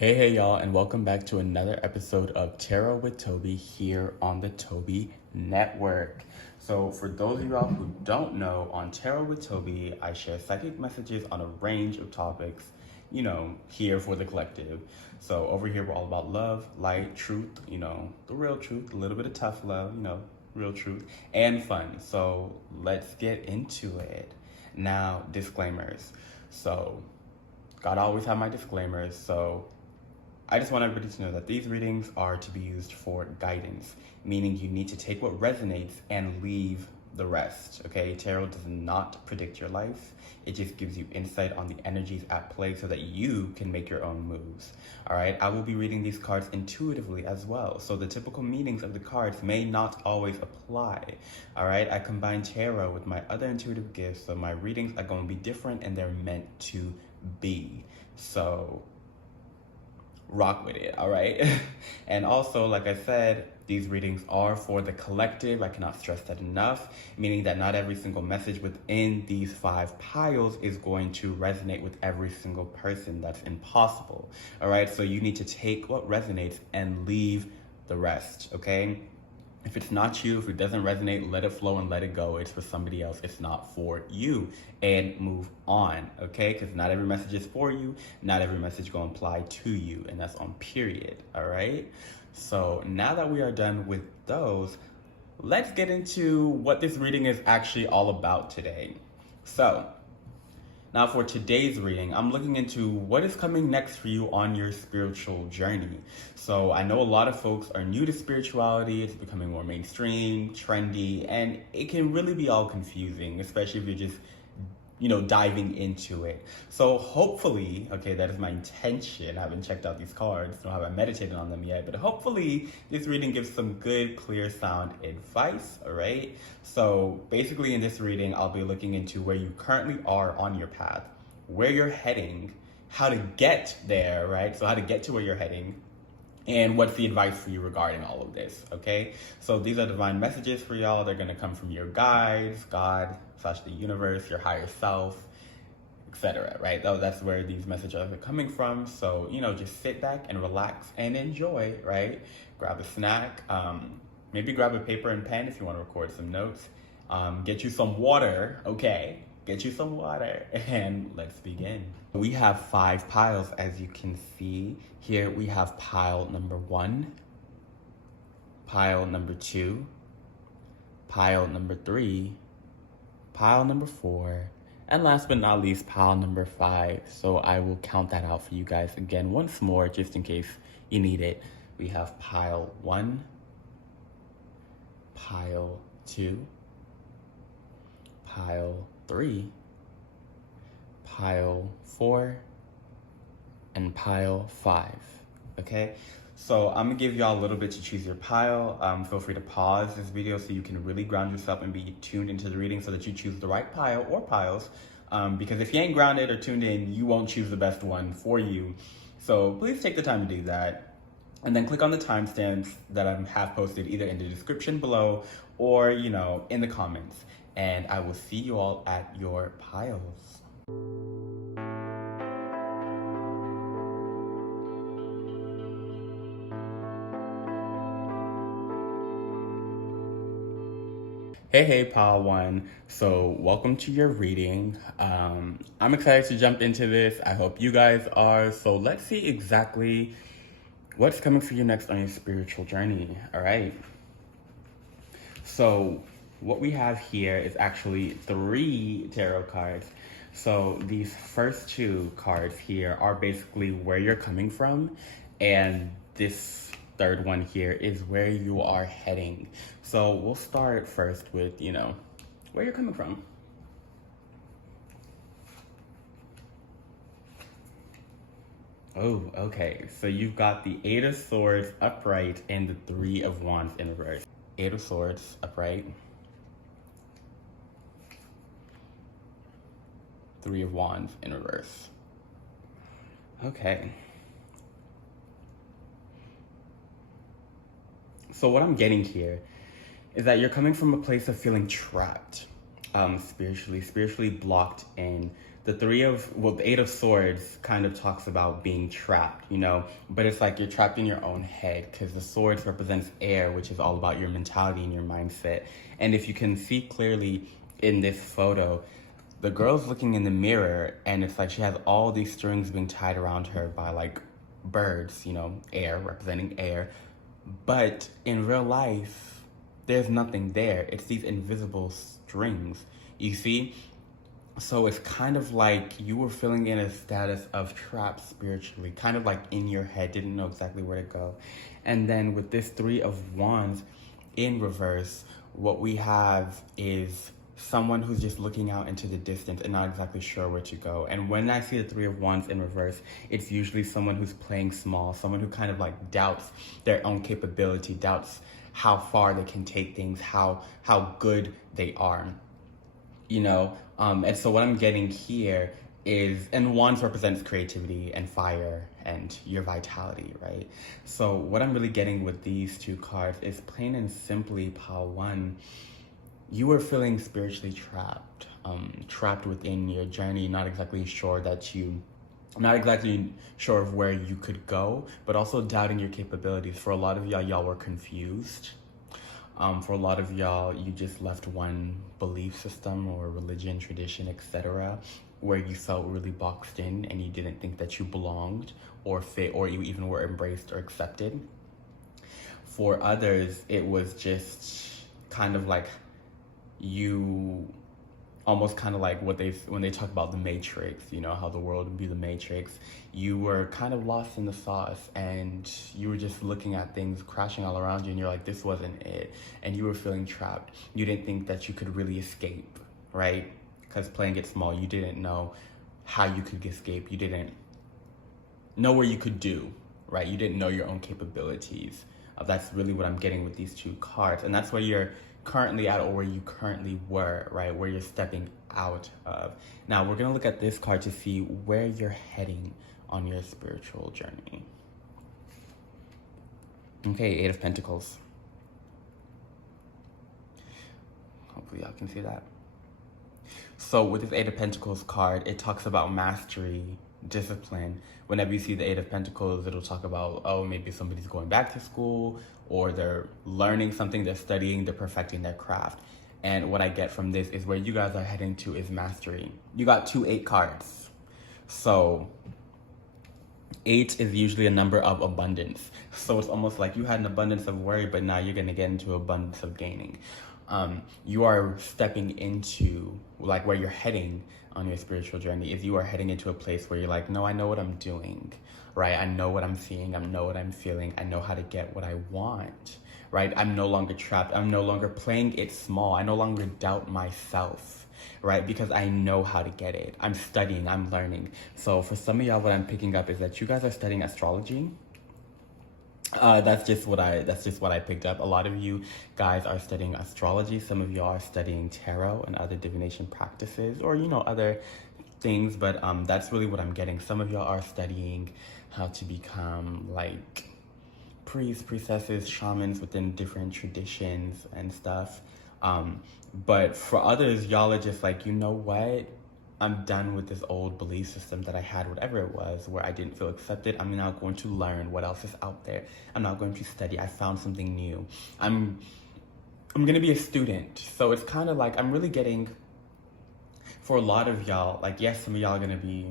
Hey, y'all, and welcome back to another episode of Tarot with Toby here on the Toby Network. So, for those of y'all who don't know, on Tarot with Toby, I share psychic messages on a range of topics, here for the collective. So, over here, we're all about love, light, truth, the real truth, a little bit of tough love, real truth, and fun. So, let's get into it. Now, disclaimers. So, gotta always have my disclaimers. So, I just want everybody to know that these readings are to be used for guidance, meaning you need to take what resonates and leave the rest, okay? Tarot does not predict your life. It just gives you insight on the energies at play so that you can make your own moves, all right? I will be reading these cards intuitively as well, so the typical meanings of the cards may not always apply, all right? I combine tarot with my other intuitive gifts, so my readings are going to be different and they're meant to be. So rock with it, all right? And also, like I said, these readings are for the collective. I cannot stress that enough, meaning that not every single message within these 5 piles is going to resonate with every single person. That's impossible, all right? So you need to take what resonates and leave the rest, okay? If it's not you, if it doesn't resonate, let it flow and let it go. It's for somebody else. It's not for you. And move on, okay? Because not every message is for you. Not every message going to apply to you. And that's on period, all right? So now that we are done with those, let's get into what this reading is actually all about today. So, now for today's reading, I'm looking into what is coming next for you on your spiritual journey. So I know a lot of folks are new to spirituality. It's becoming more mainstream, trendy, and it can really be all confusing, especially if you're just, diving into it. So hopefully, okay, that is my intention. I haven't checked out these cards, nor have I meditated on them yet, but hopefully this reading gives some good, clear sound advice, all right? So basically in this reading, I'll be looking into where you currently are on your path, where you're heading, how to get there, right? So how to get to where you're heading, and what's the advice for you regarding all of this, okay? So these are divine messages for y'all. They're gonna come from your guides, God / the universe, your higher self, etc., right? That's where these messages are coming from. So, just sit back and relax and enjoy, right? Grab a snack, maybe grab a paper and pen if you want to record some notes. Get you some water, okay? Get you some water, and let's begin. We have 5 piles, as you can see. Here we have pile number 1, pile number 2, pile number 3, pile number 4, and last but not least, pile number 5. So I will count that out for you guys again once more, just in case you need it. We have pile 1, pile 2, pile 3, pile 4, and pile 5, okay? So I'm gonna give y'all a little bit to choose your pile. Feel free to pause this video so you can really ground yourself and be tuned into the reading so that you choose the right pile or piles. Because if you ain't grounded or tuned in, you won't choose the best one for you. So please take the time to do that. And then click on the timestamps that I have posted either in the description below or, in the comments. And I will see you all at your piles. Hey, pile 1. So welcome to your reading. I'm excited to jump into this. I hope you guys are. So let's see exactly what's coming for you next on your spiritual journey, all right? So what we have here is actually 3 tarot cards. So these first 2 cards here are basically where you're coming from, and this third one here is where you are heading. So we'll start first with, where you're coming from. Oh, okay. So you've got the 8 of Swords upright and the 3 of Wands in reverse. 8 of Swords upright. 3 of Wands in reverse. Okay. So what I'm getting here is that you're coming from a place of feeling trapped, spiritually blocked in the Eight of Swords kind of talks about being trapped, but it's like you're trapped in your own head because the swords represents air, which is all about your mentality and your mindset. And if you can see clearly in this photo, the girl's looking in the mirror and it's like she has all these strings being tied around her by like birds, air, representing air. But in real life, there's nothing there. It's these invisible strings, you see? So it's kind of like you were feeling in a status of trapped spiritually, kind of like in your head, didn't know exactly where to go. And then with this Three of Wands in reverse, what we have is someone who's just looking out into the distance and not exactly sure where to go. And when I see the Three of Wands in reverse, it's usually someone who's playing small, someone who kind of like doubts their own capability, doubts how far they can take things, how good they are. And so what I'm getting here is, and wands represents creativity and fire and your vitality, right? So what I'm really getting with these two cards is plain and simply, pile one, you are feeling spiritually trapped, trapped within your journey, not exactly sure of where you could go, but also doubting your capabilities. For a lot of y'all were confused. For a lot of y'all, you just left one belief system or religion, tradition, etc., where you felt really boxed in and you didn't think that you belonged or fit or you even were embraced or accepted. For others, it was just kind of like you almost kind of like when they talk about the matrix, how the world would be the matrix, you were kind of lost in the sauce and you were just looking at things crashing all around you and you're like, this wasn't it. And you were feeling trapped. You didn't think that you could really escape, right? Because playing it small, you didn't know how you could escape. You didn't know where you could do, right? You didn't know your own capabilities. That's really what I'm getting with these two cards. And that's where you're currently at, or where you currently were, right? Where you're stepping out of. Now we're gonna look at this card to see where you're heading on your spiritual journey. Okay, Eight of Pentacles. Hopefully y'all can see that. So with this Eight of Pentacles card, it talks about mastery, discipline. Whenever you see the Eight of Pentacles, it'll talk about, oh, maybe somebody's going back to school, or they're learning something, they're studying, they're perfecting their craft. And what I get from this is where you guys are heading to is mastery. You got 2 8 cards. So 8 is usually a number of abundance. So it's almost like you had an abundance of worry, but now you're gonna get into abundance of gaining. You are stepping into, like, where you're heading on your spiritual journey is you are heading into a place where you're like, no, I know what I'm doing, right? I know what I'm seeing. I know what I'm feeling. I know how to get what I want, right? I'm no longer trapped. I'm no longer playing it small. I no longer doubt myself, right? Because I know how to get it. I'm studying, I'm learning. So for some of y'all, what I'm picking up is that you guys are studying astrology. That's just what I picked up. A lot of you guys are studying astrology. Some of you are studying tarot and other divination practices, or other things. But that's really what I'm getting. Some of y'all are studying how to become like priests, priestesses, shamans within different traditions and stuff. But for others, y'all are just like, you know what? I'm done with this old belief system that I had, whatever it was, where I didn't feel accepted. I'm now going to learn what else is out there. I'm not going to study. I found something new. I'm going to be a student. So it's kind of like I'm really getting, for a lot of y'all, like, yes, some of y'all are going to be,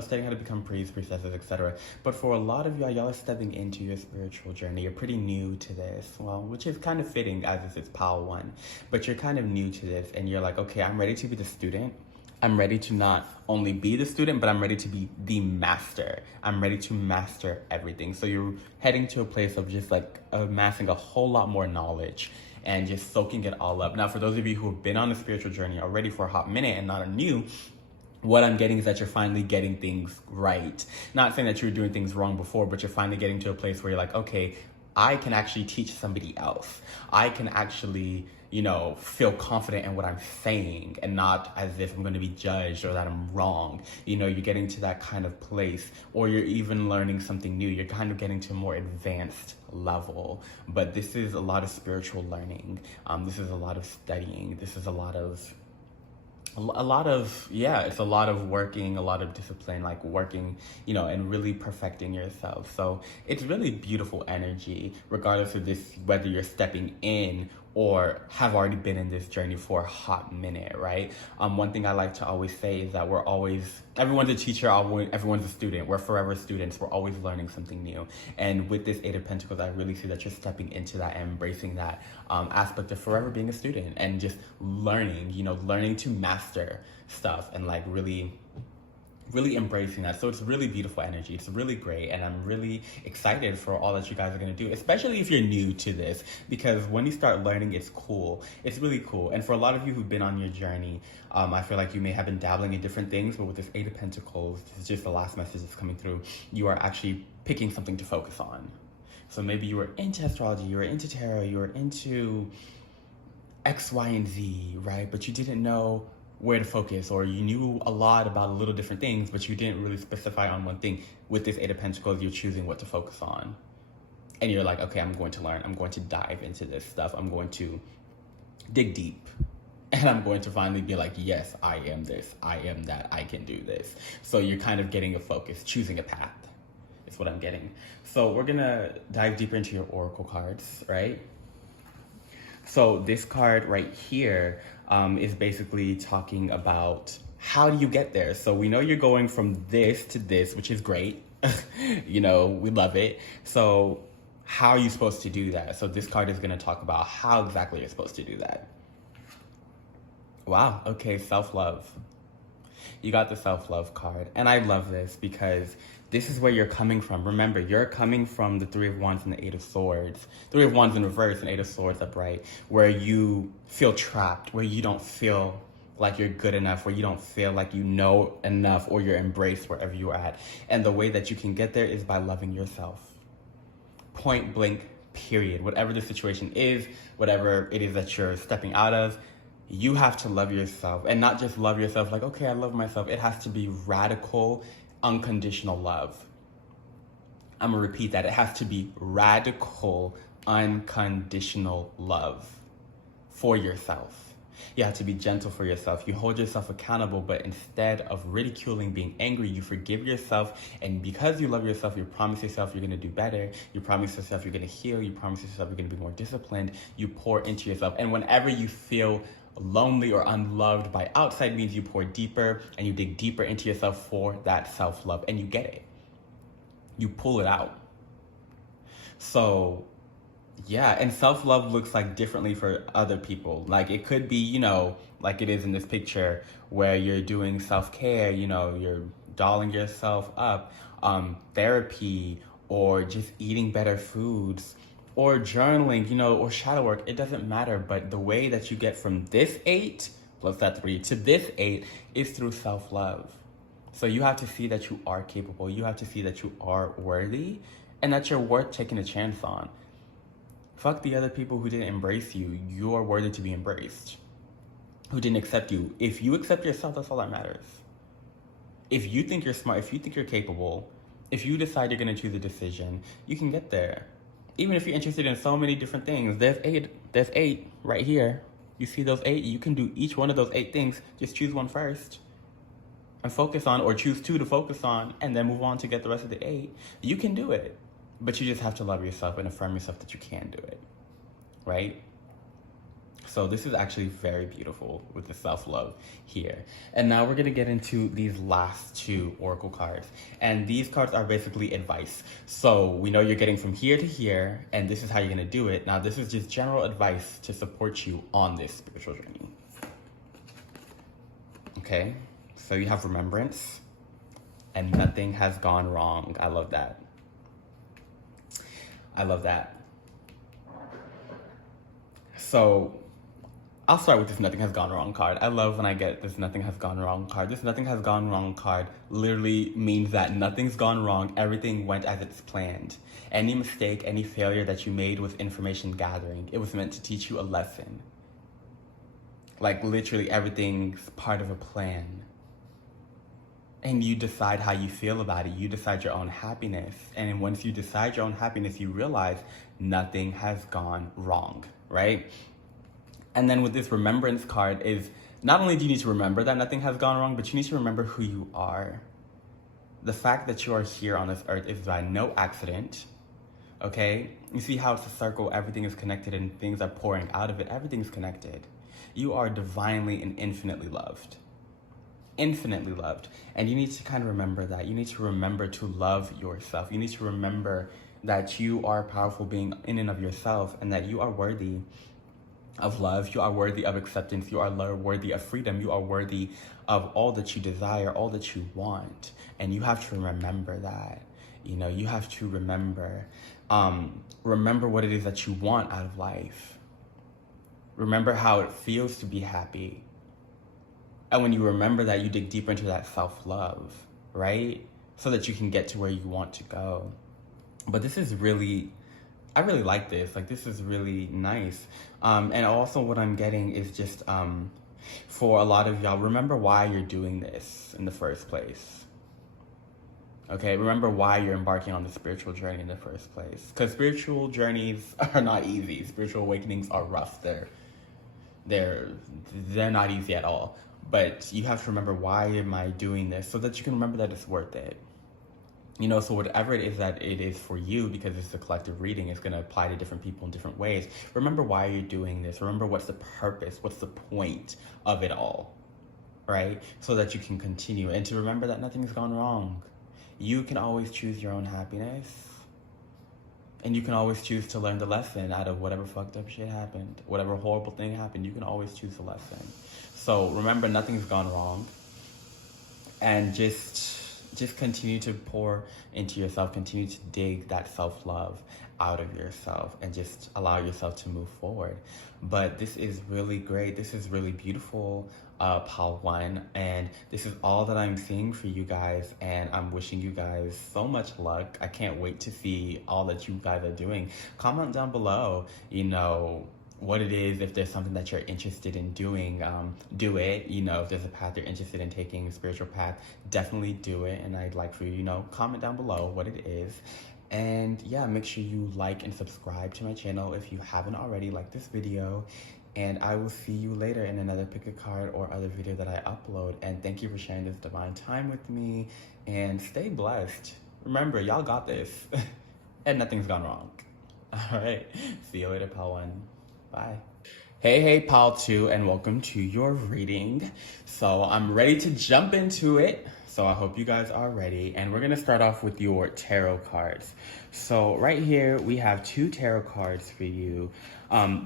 studying how to become priests, priestesses, etc. But for a lot of y'all are stepping into your spiritual journey. You're pretty new to this, well, which is kind of fitting as this is pile 1. But you're kind of new to this and you're like, okay, I'm ready to be the student. I'm ready to not only be the student, but I'm ready to be the master. I'm ready to master everything. So you're heading to a place of just like amassing a whole lot more knowledge and just soaking it all up. Now, for those of you who have been on a spiritual journey already for a hot minute and not a new, what I'm getting is that you're finally getting things right. Not saying that you were doing things wrong before, but you're finally getting to a place where you're like, okay, I can actually teach somebody else. I can actually, feel confident in what I'm saying and not as if I'm going to be judged or that I'm wrong. You're getting to that kind of place, or you're even learning something new. You're kind of getting to a more advanced level. But this is a lot of spiritual learning. This is a lot of studying. This is a lot of A lot of, yeah, it's a lot of working, a lot of discipline, like working, and really perfecting yourself. So it's really beautiful energy, regardless of this, whether you're stepping in or have already been in this journey for a hot minute, right? One thing I like to always say is that everyone's a teacher, everyone's a student. We're forever students. We're always learning something new. And with this Eight of Pentacles, I really see that you're stepping into that and embracing that aspect of forever being a student and just learning, learning to master stuff and like really embracing that. So it's really beautiful energy. It's really great. And I'm really excited for all that you guys are going to do, especially if you're new to this, because when you start learning, it's cool. It's really cool. And for a lot of you who've been on your journey, I feel like you may have been dabbling in different things, but with this Eight of Pentacles, this is just the last message that's coming through. You are actually picking something to focus on. So maybe you were into astrology, you were into tarot, you were into X, Y, and Z, right? But you didn't know where to focus, or you knew a lot about a little different things, but you didn't really specify on one thing. With this Eight of Pentacles, you're choosing what to focus on. And you're like, okay, I'm going to learn. I'm going to dive into this stuff. I'm going to dig deep. And I'm going to finally be like, yes, I am this. I am that. I can do this. So you're kind of getting a focus, choosing a path. Is what I'm getting. So we're going to dive deeper into your oracle cards, right? So this card right here is basically talking about how do you get there. So we know you're going from this to this, which is great. We love it. So how are you supposed to do that? So this card is going to talk about how exactly you're supposed to do that. Wow. Okay. Self-love. You got the self-love card. And I love this because this is where you're coming from. Remember, you're coming from the Three of Wands and the Eight of Swords. Three of Wands in reverse and Eight of Swords upright, where you feel trapped, where you don't feel like you're good enough, where you don't feel like you know enough, or you're embraced wherever you're at. And the way that you can get there is by loving yourself. Point blank, period. Whatever the situation is, whatever it is that you're stepping out of, you have to love yourself. And not just love yourself like, okay, I love myself. It has to be radical, unconditional love. I'm gonna repeat that. It has to be radical, unconditional love for yourself. You have to be gentle for yourself. You hold yourself accountable, but instead of ridiculing, being angry, you forgive yourself. And because you love yourself, you promise yourself you're gonna do better. You promise yourself you're gonna heal. You promise yourself you're gonna be more disciplined. You pour into yourself. And whenever you feel lonely or unloved by outside means, you pour deeper and you dig deeper into yourself for that self-love, and you get it. You pull it out. So yeah, and self-love looks like differently for other people. Like it could be, like it is in this picture where you're doing self-care, you're dolling yourself up, therapy, or just eating better foods, or journaling, or shadow work. It doesn't matter, but the way that you get from this 8 plus that 3 to this 8 is through self-love. So you have to see that you are capable. You have to see that you are worthy and that you're worth taking a chance on. Fuck the other people who didn't embrace you. You are worthy to be embraced. Who didn't accept you. If you accept yourself, that's all that matters. If you think you're smart, if you think you're capable, if you decide you're going to choose a decision, you can get there. Even if you're interested in so many different things, there's eight right here. You see those 8? You can do each one of those 8 things. Just choose one first and focus on, or choose 2 to focus on, and then move on to get the rest of the 8. You can do it, but you just have to love yourself and affirm yourself that you can do it, right? So this is actually very beautiful with the self-love here. And now we're gonna get into these last 2 oracle cards. And these cards are basically advice. So we know you're getting from here to here, and this is how you're gonna do it. Now this is just general advice to support you on this spiritual journey. Okay, so you have remembrance, and nothing has gone wrong. I love that. I love that. So I'll start with this nothing has gone wrong card. I love when I get this nothing has gone wrong card. This nothing has gone wrong card literally means that nothing's gone wrong. Everything went as it's planned. Any mistake, any failure that you made was information gathering. It was meant to teach you a lesson. Like literally everything's part of a plan. And you decide how you feel about it. You decide your own happiness. And once you decide your own happiness, you realize nothing has gone wrong, right? And then with this remembrance card is not only do you need to remember that nothing has gone wrong, but you need to remember who you are. The fact that you are here on this earth is by no accident, okay? You see how it's a circle, everything is connected and things are pouring out of it, everything's connected. You are divinely and infinitely loved. Infinitely loved. And you need to kind of remember that. You need to remember to love yourself. You need to remember that you are a powerful being in and of yourself, and that you are worthy of love, you are worthy of acceptance, you are worthy of freedom, you are worthy of all that you desire, all that you want. And you have to remember that. You know, you have to remember what it is that you want out of life. Remember how it feels to be happy. And when you remember that, you dig deeper into that self-love, right? So that you can get to where you want to go. But this is really, I really like this. Like, this is really nice. And also what I'm getting is just, for a lot of y'all, remember why you're doing this in the first place. Okay, remember why you're embarking on the spiritual journey in the first place. Because spiritual journeys are not easy. Spiritual awakenings are rough. They're not easy at all. But you have to remember, why am I doing this? So that you can remember that it's worth it. You know, so whatever it is that it is for you, because it's a collective reading, it's going to apply to different people in different ways. Remember why you're doing this. Remember what's the purpose, what's the point of it all, right? So that you can continue. And to remember that nothing's gone wrong. You can always choose your own happiness. And you can always choose to learn the lesson out of whatever fucked up shit happened. Whatever horrible thing happened, you can always choose the lesson. So remember, nothing's gone wrong. And just continue to pour into yourself, continue to dig that self-love out of yourself, and just allow yourself to move forward. But this is really great. This is really beautiful, Pal 1. And this is all that I'm seeing for you guys. And I'm wishing you guys so much luck. I can't wait to see all that you guys are doing. Comment down below, you know, what it is. If there's something that you're interested in doing, do it. You know, if there's a path you're interested in taking, a spiritual path, definitely do it. And I'd like for you, you know, comment down below what it is. And yeah, make sure you like and subscribe to my channel if you haven't already. Like this video, and I will see you later in another pick a card or other video that I upload. And thank you for sharing this divine time with me, and stay blessed. Remember, y'all got this. And nothing's gone wrong. All right, see you later, Pal 1. Bye. Hey, Pal 2, and welcome to your reading. So I'm ready to jump into it. So I hope you guys are ready. And we're going to start off with your tarot cards. So right here, we have 2 tarot cards for you.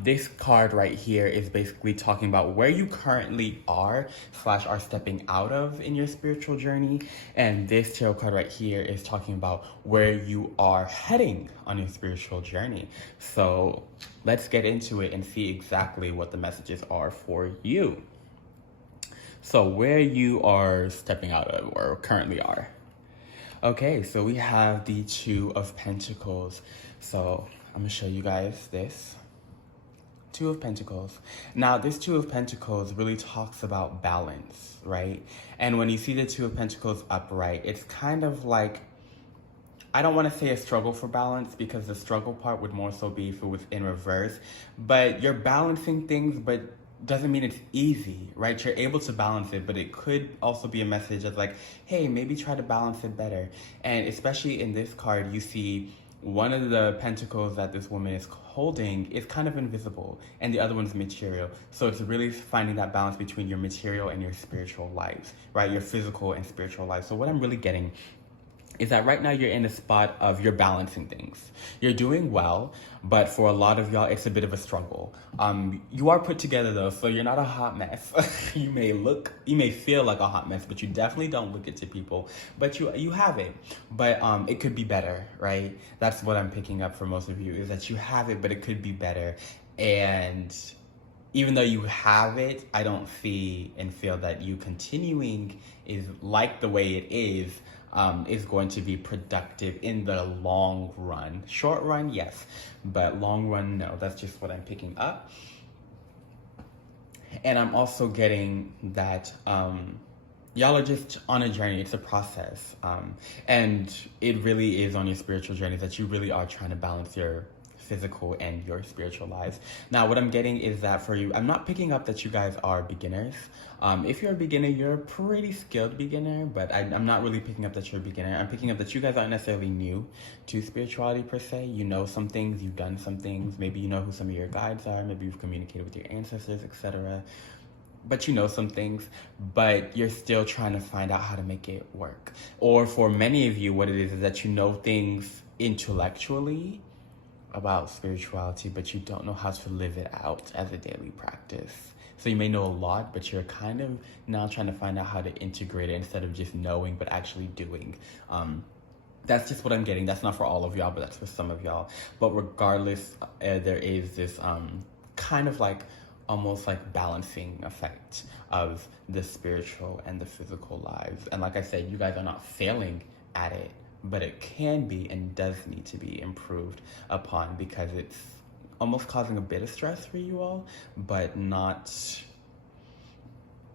This card right here is basically talking about where you currently are / are stepping out of in your spiritual journey. And this tarot card right here is talking about where you are heading on your spiritual journey. So let's get into it and see exactly what the messages are for you. So where you are stepping out of, or currently are. Okay, so we have the 2 of Pentacles. So I'm gonna show you guys this. 2 of Pentacles. Now, this 2 of Pentacles really talks about balance, right? And when you see the 2 of Pentacles upright, it's kind of like, I don't want to say a struggle for balance, because the struggle part would more so be if it was in reverse. But you're balancing things, but doesn't mean it's easy, right? You're able to balance it, but it could also be a message of like, hey, maybe try to balance it better. And especially in this card, you see one of the pentacles that this woman is holding is kind of invisible, and the other one's material. So it's really finding that balance between your material and your spiritual life, right? Your physical and spiritual life. So what I'm really getting is that right now you're in a spot of you're balancing things. You're doing well, but for a lot of y'all, it's a bit of a struggle. You are put together though, so you're not a hot mess. You may feel like a hot mess, but you definitely don't look it to people. But you have it. But it could be better, right? That's what I'm picking up for most of you, is that you have it, but it could be better. And even though you have it, I don't see and feel that you continuing is like the way it is going to be productive in the long run. Short run, yes, but long run, no. That's just what I'm picking up. And I'm also getting that y'all are just on a journey. It's a process. And it really is on your spiritual journey that you really are trying to balance your physical and your spiritual lives. Now, what I'm getting is that for you, I'm not picking up that you guys are beginners. If you're a beginner, you're a pretty skilled beginner, but I'm not really picking up that you're a beginner. I'm picking up that you guys aren't necessarily new to spirituality per se. You know some things, you've done some things. Maybe you know who some of your guides are. Maybe you've communicated with your ancestors, etc. But you know some things, but you're still trying to find out how to make it work. Or for many of you, what it is that you know things intellectually about spirituality, but you don't know how to live it out as a daily practice. So you may know a lot, but you're kind of now trying to find out how to integrate it instead of just knowing, but actually doing. That's just what I'm getting. That's not for all of y'all, but that's for some of y'all. But regardless, there is this kind of like almost like balancing effect of the spiritual and the physical lives. And like I said, you guys are not failing at it, but it can be and does need to be improved upon because it's almost causing a bit of stress for you all, but not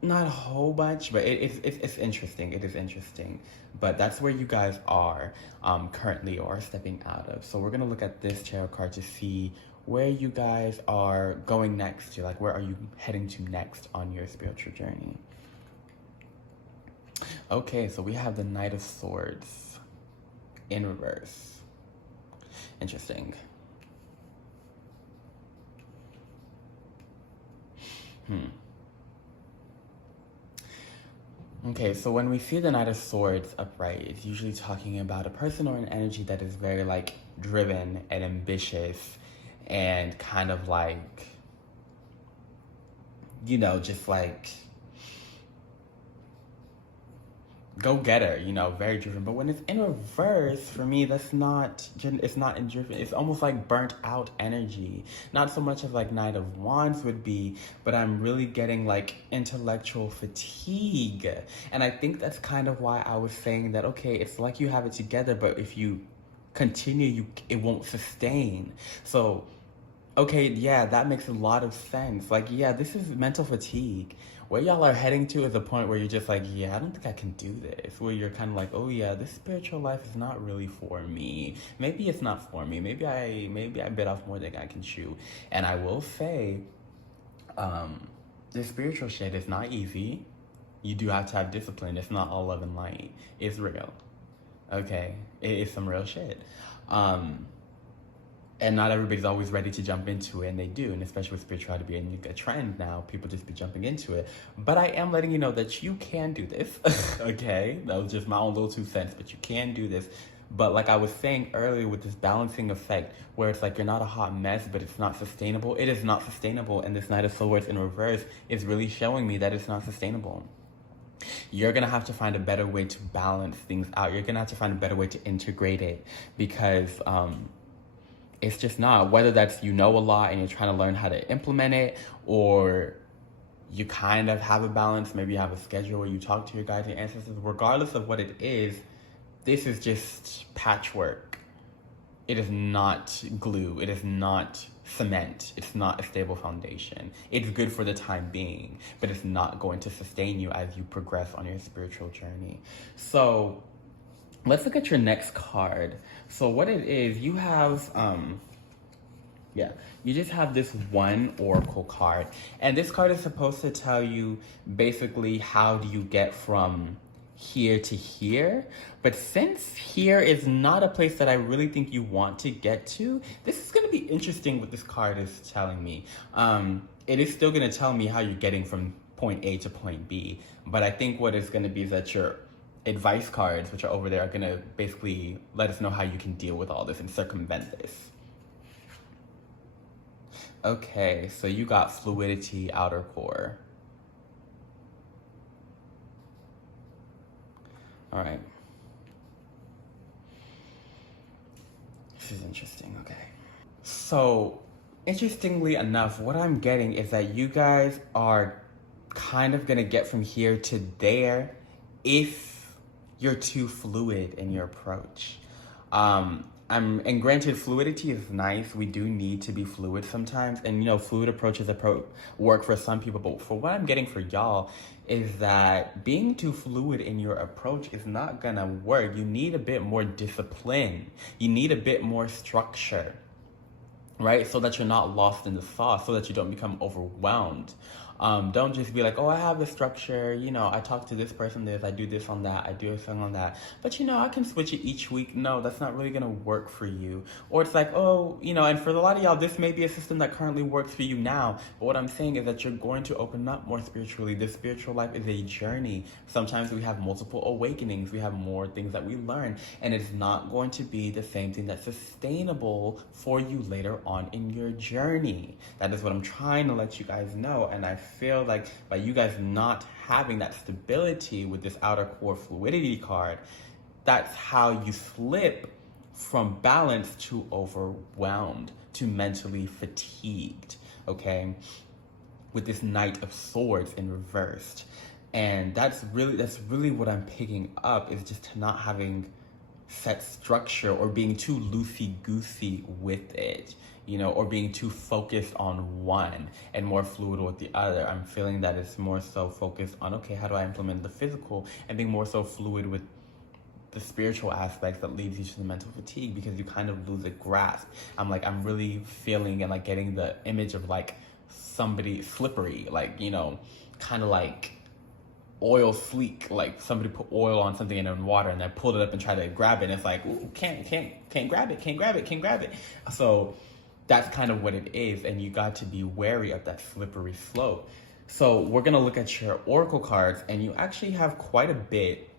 a whole bunch, but it's interesting. It is interesting, but that's where you guys are currently or stepping out of. So we're gonna look at this tarot card to see where you guys are going next to, like where are you heading to next on your spiritual journey. Okay, so we have the Knight of Swords in reverse. Interesting. Okay, so when we see the Knight of Swords upright, it's usually talking about a person or an energy that is very like driven and ambitious and kind of like, you know, just like go-getter, you know, very driven. But when it's in reverse, for me, it's not in driven. It's almost like burnt out energy. Not so much as like Knight of Wands would be, but I'm really getting like intellectual fatigue. And I think that's kind of why I was saying that, okay, it's like you have it together, but if you continue, it won't sustain. So, okay, yeah, that makes a lot of sense. Like, yeah, this is mental fatigue. Where y'all are heading to is a point where you're just like, yeah, I don't think I can do this. Where you're kind of like, oh yeah, this spiritual life is not really for me. Maybe it's not for me. Maybe I bit off more than I can chew. And I will say, this spiritual shit is not easy. You do have to have discipline. It's not all love and light. It's real. Okay? It is some real shit. And not everybody's always ready to jump into it, and they do, and especially with spirituality being a trend now, people just be jumping into it. But I am letting you know that you can do this, okay? That was just my own little 2 cents, but you can do this. But like I was saying earlier with this balancing effect, where it's like you're not a hot mess, but it's not sustainable. It is not sustainable, and this Knight of Swords in reverse is really showing me that it's not sustainable. You're gonna have to find a better way to balance things out. You're gonna have to find a better way to integrate it because, it's just not, whether that's you know a lot and you're trying to learn how to implement it, or you kind of have a balance, maybe you have a schedule where you talk to your guides and ancestors. Regardless of what it is, this is just patchwork. It is not glue. It is not cement. It's not a stable foundation. It's good for the time being, but it's not going to sustain you as you progress on your spiritual journey. So let's look at your next card. So what it is, you have, you just have this one oracle card. And this card is supposed to tell you basically how do you get from here to here. But since here is not a place that I really think you want to get to, this is going to be interesting what this card is telling me. It is still going to tell me how you're getting from point A to point B. But I think what it's going to be is that your advice cards, which are over there, are going to basically let us know how you can deal with all this and circumvent this. Okay, so you got fluidity, outer core. All right. This is interesting, okay. So, interestingly enough, what I'm getting is that you guys are kind of going to get from here to there if you're too fluid in your approach. And granted, fluidity is nice. We do need to be fluid sometimes. And, you know, fluid approaches work for some people. But for what I'm getting for y'all is that being too fluid in your approach is not going to work. You need a bit more discipline. You need a bit more structure. right? So that you're not lost in the sauce, so that you don't become overwhelmed. Don't just be like, oh, I have a structure, I talk to this person this, I do this on that, I do this on that. But I can switch it each week. No, that's not really gonna work for you. Or it's like, oh, and for a lot of y'all, this may be a system that currently works for you now. But what I'm saying is that you're going to open up more spiritually. This spiritual life is a journey. Sometimes we have multiple awakenings, we have more things that we learn, and it's not going to be the same thing that's sustainable for you later on in your journey. That is what I'm trying to let you guys know. And I feel like by you guys not having that stability with this outer core fluidity card, that's how you slip from balance to overwhelmed, to mentally fatigued, okay? With this Knight of Swords in reversed. And that's really what I'm picking up, is just not having set structure, or being too loosey-goosey with it, or being too focused on one and more fluid with the other. I'm feeling that it's more so focused on, okay, how do I implement the physical, and being more so fluid with the spiritual aspects that leads you to the mental fatigue, because you kind of lose a grasp. I'm really feeling and like getting the image of like somebody slippery, like, kind of like oil sleek, like somebody put oil on something in water and then pulled it up and tried to grab it, and it's like, ooh, can't grab it. So that's kind of what it is, and you got to be wary of that slippery slope. So we're gonna look at your oracle cards, and you actually have quite a bit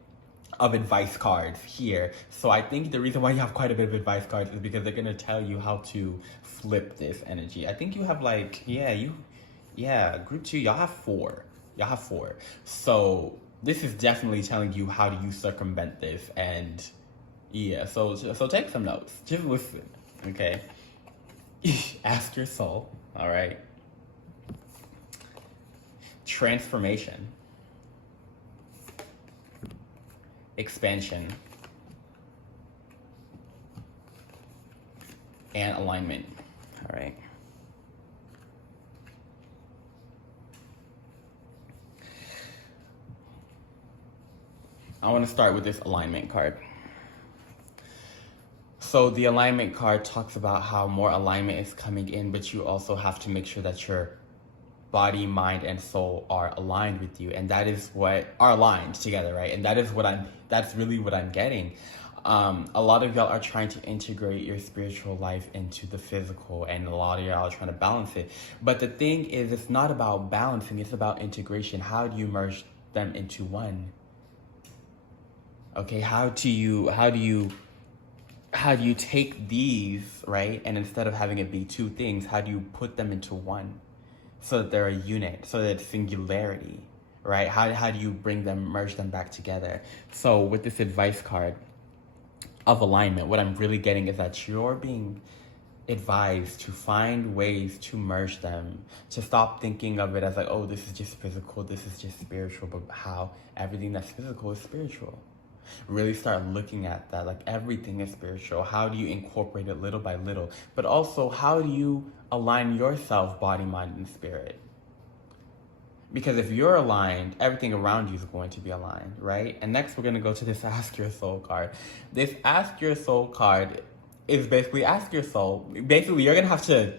of advice cards here. So I think the reason why you have quite a bit of advice cards is because they're gonna tell you how to flip this energy. I think you have group 2, y'all have 4. So this is definitely telling you how do you circumvent this, and so take some notes. Just listen, okay? Ask your soul, all right? Transformation. Expansion. And alignment, all right? I want to start with this alignment card. So the alignment card talks about how more alignment is coming in, but you also have to make sure that your body, mind, and soul are aligned with you, and that is what are aligned together, right? And that's really what I'm getting. A lot of y'all are trying to integrate your spiritual life into the physical, and a lot of y'all are trying to balance it. But the thing is, it's not about balancing, it's about integration. How do you merge them into one? Okay, how do you take these, right? And instead of having it be two things, how do you put them into one so that they're a unit, so that it's singularity, right? How do you merge them back together? So with this advice card of alignment, what I'm really getting is that you're being advised to find ways to merge them, to stop thinking of it as like, oh, this is just physical, this is just spiritual, but how everything that's physical is spiritual. Really start looking at that, like everything is spiritual. How do you incorporate it little by little? But also, how do you align yourself, body, mind, and spirit? Because if you're aligned, everything around you is going to be aligned, right? And next, we're going to go to this Ask Your Soul card. This Ask Your Soul card is basically ask your soul. Basically, you're going to have to...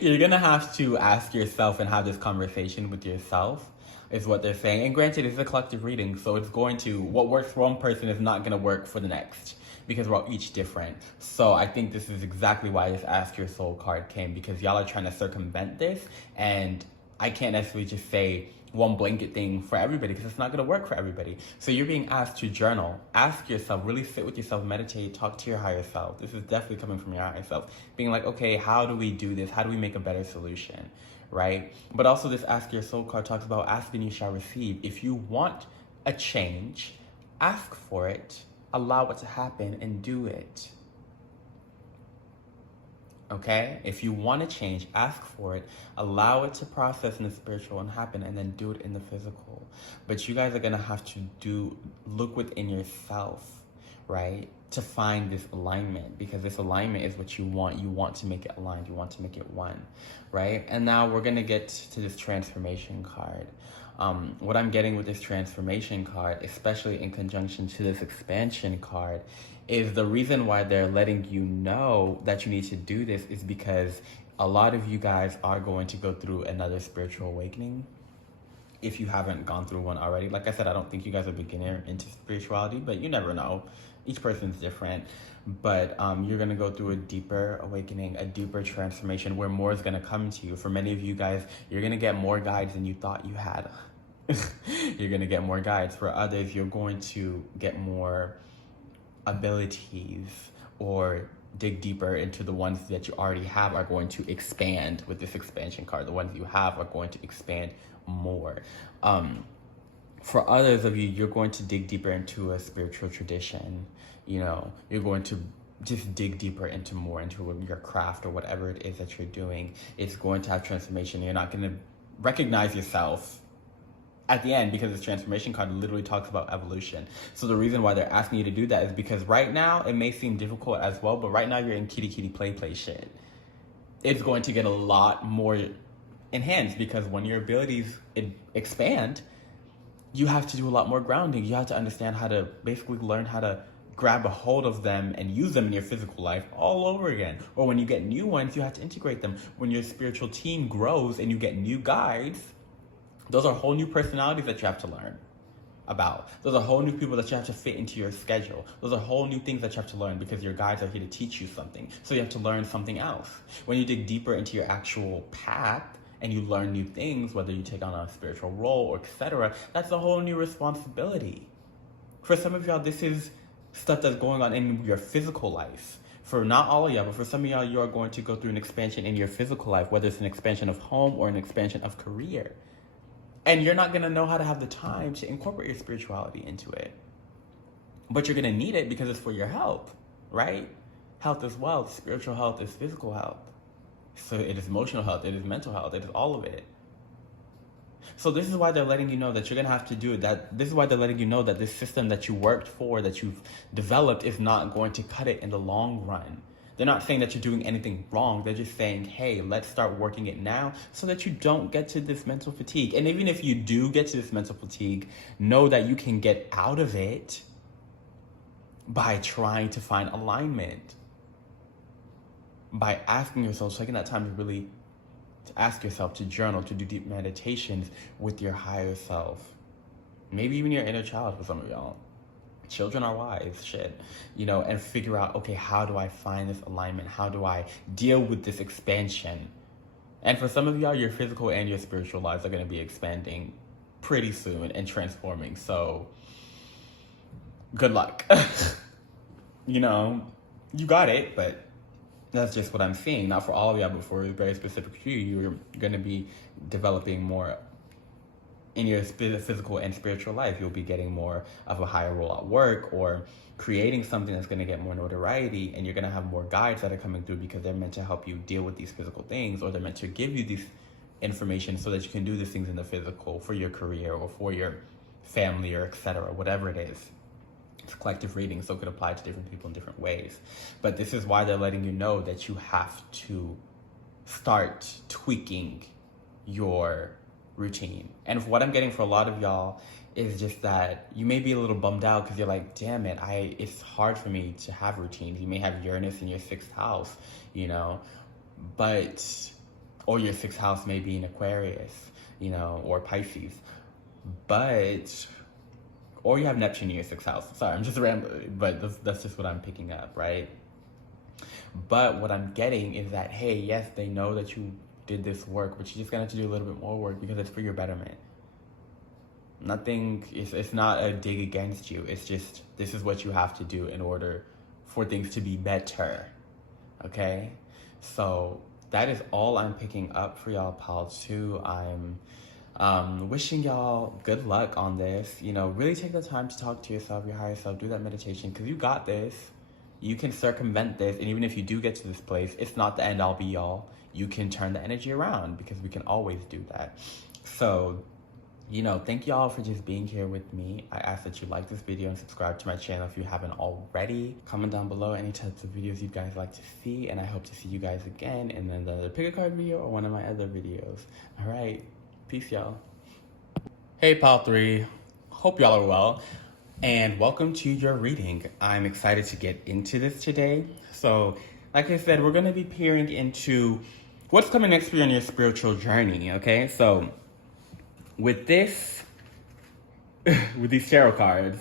you're going to have to ask yourself and have this conversation with yourself, is what they're saying. And granted, it's a collective reading, so it's going to, what works for one person is not going to work for the next, because we're all each different. So I think this is exactly why this Ask Your Soul card came, because y'all are trying to circumvent this, and I can't necessarily just say one blanket thing for everybody, because it's not going to work for everybody. So you're being asked to journal, ask yourself, really sit with yourself, meditate, talk to your higher self. This is definitely coming from your higher self, being like, okay, how do we do this? How do we make a better solution? Right? But also this Ask Your Soul card talks about ask and you shall receive. If you want a change, ask for it, allow it to happen, and do it. Okay? If you want to change, ask for it, allow it to process in the spiritual and happen, and then do it in the physical. But you guys are going to have to look within yourself, right? to find this alignment, because this alignment is what you want. You want to make it aligned. You want to make it one, right? And now we're going to get to this transformation card. What I'm getting with this transformation card, especially in conjunction to this expansion card, is the reason why they're letting you know that you need to do this is because a lot of you guys are going to go through another spiritual awakening. If you haven't gone through one already, like I said, I don't think you guys are beginner into spirituality, but you never know. Each person's different. But you're going to go through a deeper awakening, a deeper transformation where more is going to come to you. For many of you guys, you're going to get more guides than you thought you had. You're going to get more guides. For others, you're going to get more abilities, or dig deeper into the ones that you already have are going to expand with this expansion card. The ones you have are going to expand more. For others of you, you're going to dig deeper into a spiritual tradition. You're going to just dig deeper into your craft or whatever it is that you're doing. It's going to have transformation. You're not going to recognize yourself at the end, because this transformation card literally talks about evolution. So the reason why they're asking you to do that is because right now it may seem difficult as well, but right now you're in kitty play shit. It's going to get a lot more enhanced, because when your abilities expand, you have to do a lot more grounding. You have to understand how to basically learn how to grab a hold of them and use them in your physical life all over again. Or when you get new ones, you have to integrate them. When your spiritual team grows and you get new guides, those are whole new personalities that you have to learn about. Those are whole new people that you have to fit into your schedule. Those are whole new things that you have to learn, because your guides are here to teach you something. So you have to learn something else. When you dig deeper into your actual path and you learn new things, whether you take on a spiritual role or etc., that's a whole new responsibility. For some of y'all, this is stuff that's going on in your physical life. For not all of y'all, but for some of y'all, you are going to go through an expansion in your physical life, whether it's an expansion of home or an expansion of career. And you're not going to know how to have the time to incorporate your spirituality into it. But you're going to need it because it's for your health, right? Health is wealth. Spiritual health is physical health. So it is emotional health. It is mental health. It is all of it. So this is why they're letting you know that you're going to have to do it. This is why they're letting you know that this system that you worked for, that you've developed, is not going to cut it in the long run. They're not saying that you're doing anything wrong. They're just saying, hey, let's start working it now so that you don't get to this mental fatigue. And even if you do get to this mental fatigue, know that you can get out of it by trying to find alignment. By asking yourself, taking that time to ask yourself, to journal, to do deep meditations with your higher self. Maybe even your inner child for some of y'all. Children are wise, and figure out, okay, how do I find this alignment? How do I deal with this expansion? And for some of y'all, your physical and your spiritual lives are going to be expanding pretty soon and transforming. So good luck. You got it, but that's just what I'm seeing. Not for all of y'all, but for a very specific few, you're going to be developing more in your physical and spiritual life. You'll be getting more of a higher role at work, or creating something that's going to get more notoriety, and you're going to have more guides that are coming through because they're meant to help you deal with these physical things, or they're meant to give you this information so that you can do these things in the physical for your career or for your family or etc., whatever it is. It's collective reading, so it could apply to different people in different ways. But this is why they're letting you know that you have to start tweaking your routine. And what I'm getting for a lot of y'all is just that you may be a little bummed out because you're like, damn it, it's hard for me to have routines. You may have Uranus in your 6th house, or your 6th house may be in Aquarius, or Pisces, or you have Neptune in your 6th house. Sorry, I'm just rambling, but that's just what I'm picking up, right? But what I'm getting is that, hey, yes, they know that you did this work, but you're just gonna have to do a little bit more work because it's for your betterment. It's not a dig against you. It's just, this is what you have to do in order for things to be better. Okay? So that is all I'm picking up for y'all, pal 2. I'm wishing y'all good luck on this. Really take the time to talk to yourself, your higher self, do that meditation, because you got this. You can circumvent this, and even if you do get to this place, it's not the end all be all. You can turn the energy around, because we can always do that. So Thank y'all for just being here with me. I ask that you like this video and subscribe to my channel if you haven't already. Comment down below any types of videos you guys like to see, and I hope to see you guys again in another pick a card video or one of my other videos. All right, peace, y'all. Hey, Pal 3. Hope y'all are well, and welcome to your reading. I'm excited to get into this today. So, like I said, we're going to be peering into what's coming next for you on your spiritual journey, okay? So, with this, with these tarot cards,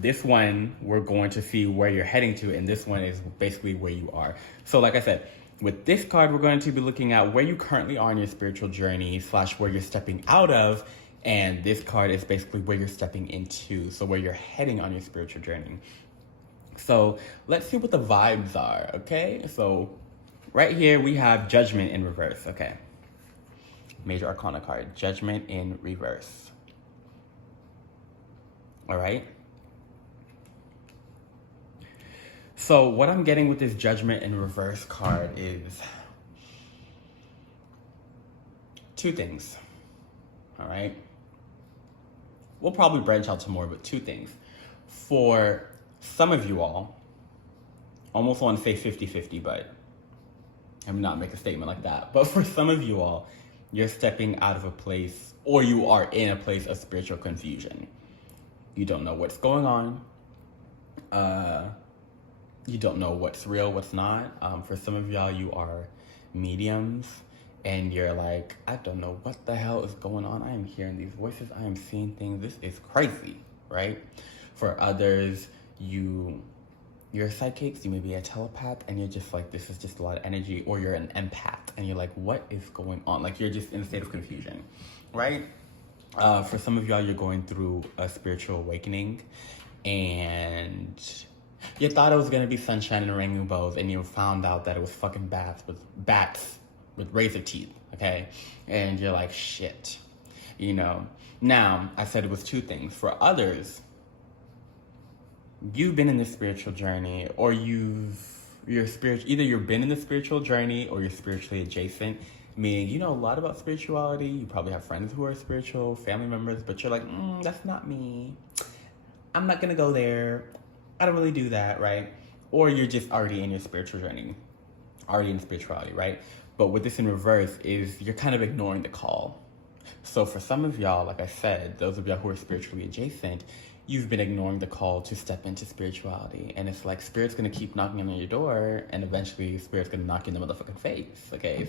this one, we're going to see where you're heading to, and this one is basically where you are. So like I said, with this card, we're going to be looking at where you currently are in your spiritual journey / where you're stepping out of, and this card is basically where you're stepping into, so where you're heading on your spiritual journey. So let's see what the vibes are, okay? So right here, we have Judgment in reverse, okay? Major Arcana card, Judgment in reverse. All right. So what I'm getting with this Judgment in reverse card is two things. All right. We'll probably branch out to more, but two things. For some of you all, almost want to say 50-50, but I'm not make a statement like that. But for some of you all, you're stepping out of a place, or you are in a place of spiritual confusion. You don't know what's going on. You don't know what's real, what's not. For some of y'all, you are mediums, and you're like, I don't know what the hell is going on. I am hearing these voices. I am seeing things. This is crazy, right? For others, you're psychics, you may be a telepath, and you're just like, this is just a lot of energy, or you're an empath, and you're like, what is going on? Like, you're just in a state of confusion, right? For some of y'all, you're going through a spiritual awakening, and you thought it was going to be sunshine and rainbows, and you found out that it was fucking bats with razor teeth, okay? And you're like, shit, Now, I said it was two things. For others, you've been in the spiritual journey, or either you've been in the spiritual journey or you're spiritually adjacent, meaning you know a lot about spirituality. You probably have friends who are spiritual, family members, but you're like, that's not me. I'm not gonna go there. I don't really do that, right? Or you're just already in your spiritual journey, already in spirituality, right? But with this in reverse is you're kind of ignoring the call. So for some of y'all, like I said, those of y'all who are spiritually adjacent, you've been ignoring the call to step into spirituality. And it's like Spirit's going to keep knocking on your door, and eventually Spirit's going to knock you in the motherfucking face, okay?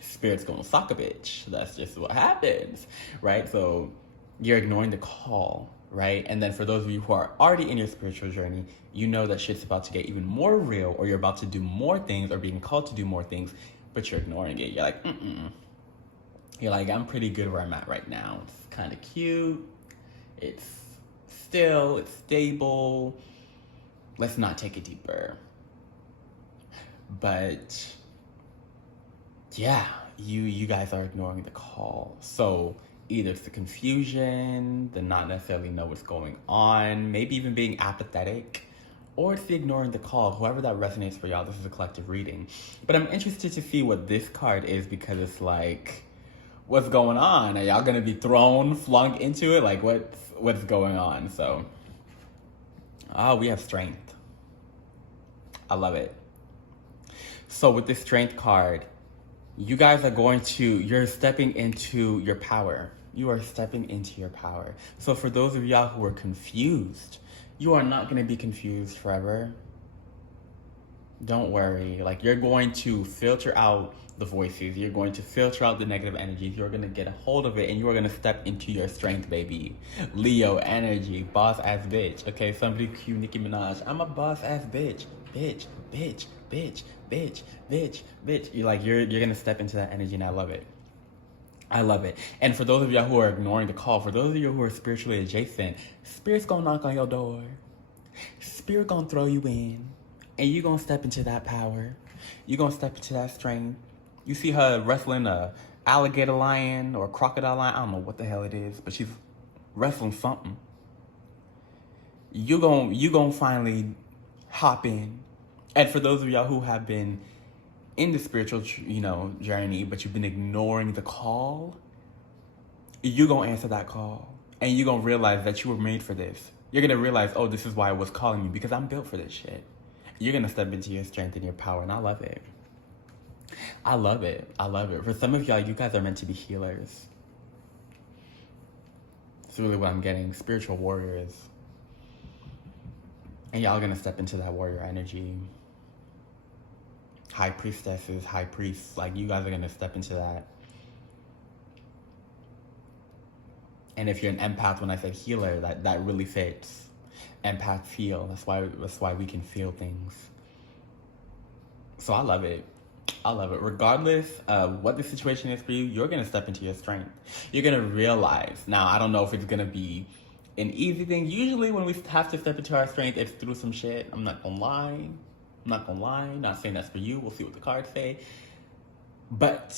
Spirit's going to sock a bitch. That's just what happens, right? So you're ignoring the call, right? And then for those of you who are already in your spiritual journey, you know that shit's about to get even more real, or you're about to do more things or being called to do more things, but you're ignoring it. You're like, You're like, I'm pretty good where I'm at right now. It's kind of cute. It's stable. Let's not take it deeper. But yeah, you guys are ignoring the call. So either it's the confusion, the not necessarily know what's going on, maybe even being apathetic, or it's the ignoring the call. Whoever that resonates for y'all, this is a collective reading. But I'm interested to see what this card is, because it's like, what's going on? Are y'all gonna be flung into it? Like, what's going on? So, we have strength. I love it. So with this strength card, you guys are you're stepping into your power. You are stepping into your power. So for those of y'all who are confused, you are not gonna be confused forever. Don't worry. Like, you're going to filter out the voices. You're going to filter out the negative energies. You're going to get a hold of it, and you are going to step into your strength, baby. Leo energy, boss ass bitch. Okay, somebody cue Nicki Minaj. I'm a boss ass bitch. Bitch, bitch, bitch, bitch, bitch, bitch. You're going to step into that energy, and I love it. I love it. And for those of y'all who are ignoring the call, for those of you who are spiritually adjacent, Spirit's going to knock on your door. Spirit going to throw you in. And you're going to step into that power. You're going to step into that strength. You see her wrestling a alligator lion or a crocodile lion. I don't know what the hell it is, but she's wrestling something. You're going to finally hop in. And for those of y'all who have been in the spiritual, journey, but you've been ignoring the call, you're going to answer that call. And you're going to realize that you were made for this. You're going to realize, oh, this is why it was calling me, because I'm built for this shit. You're going to step into your strength and your power, and I love it. I love it. I love it. For some of y'all, you guys are meant to be healers. It's really what I'm getting. Spiritual warriors. And y'all going to step into that warrior energy. High priestesses, high priests. Like, you guys are going to step into that. And if you're an empath, when I say healer, that really fits. Empaths feel. That's why we can feel things. So I love it. I love it. Regardless of what the situation is for you, you're going to step into your strength. You're going to realize. Now, I don't know if it's going to be an easy thing. Usually when we have to step into our strength, it's through some shit. I'm not going to lie. Not saying that's for you. We'll see what the cards say. But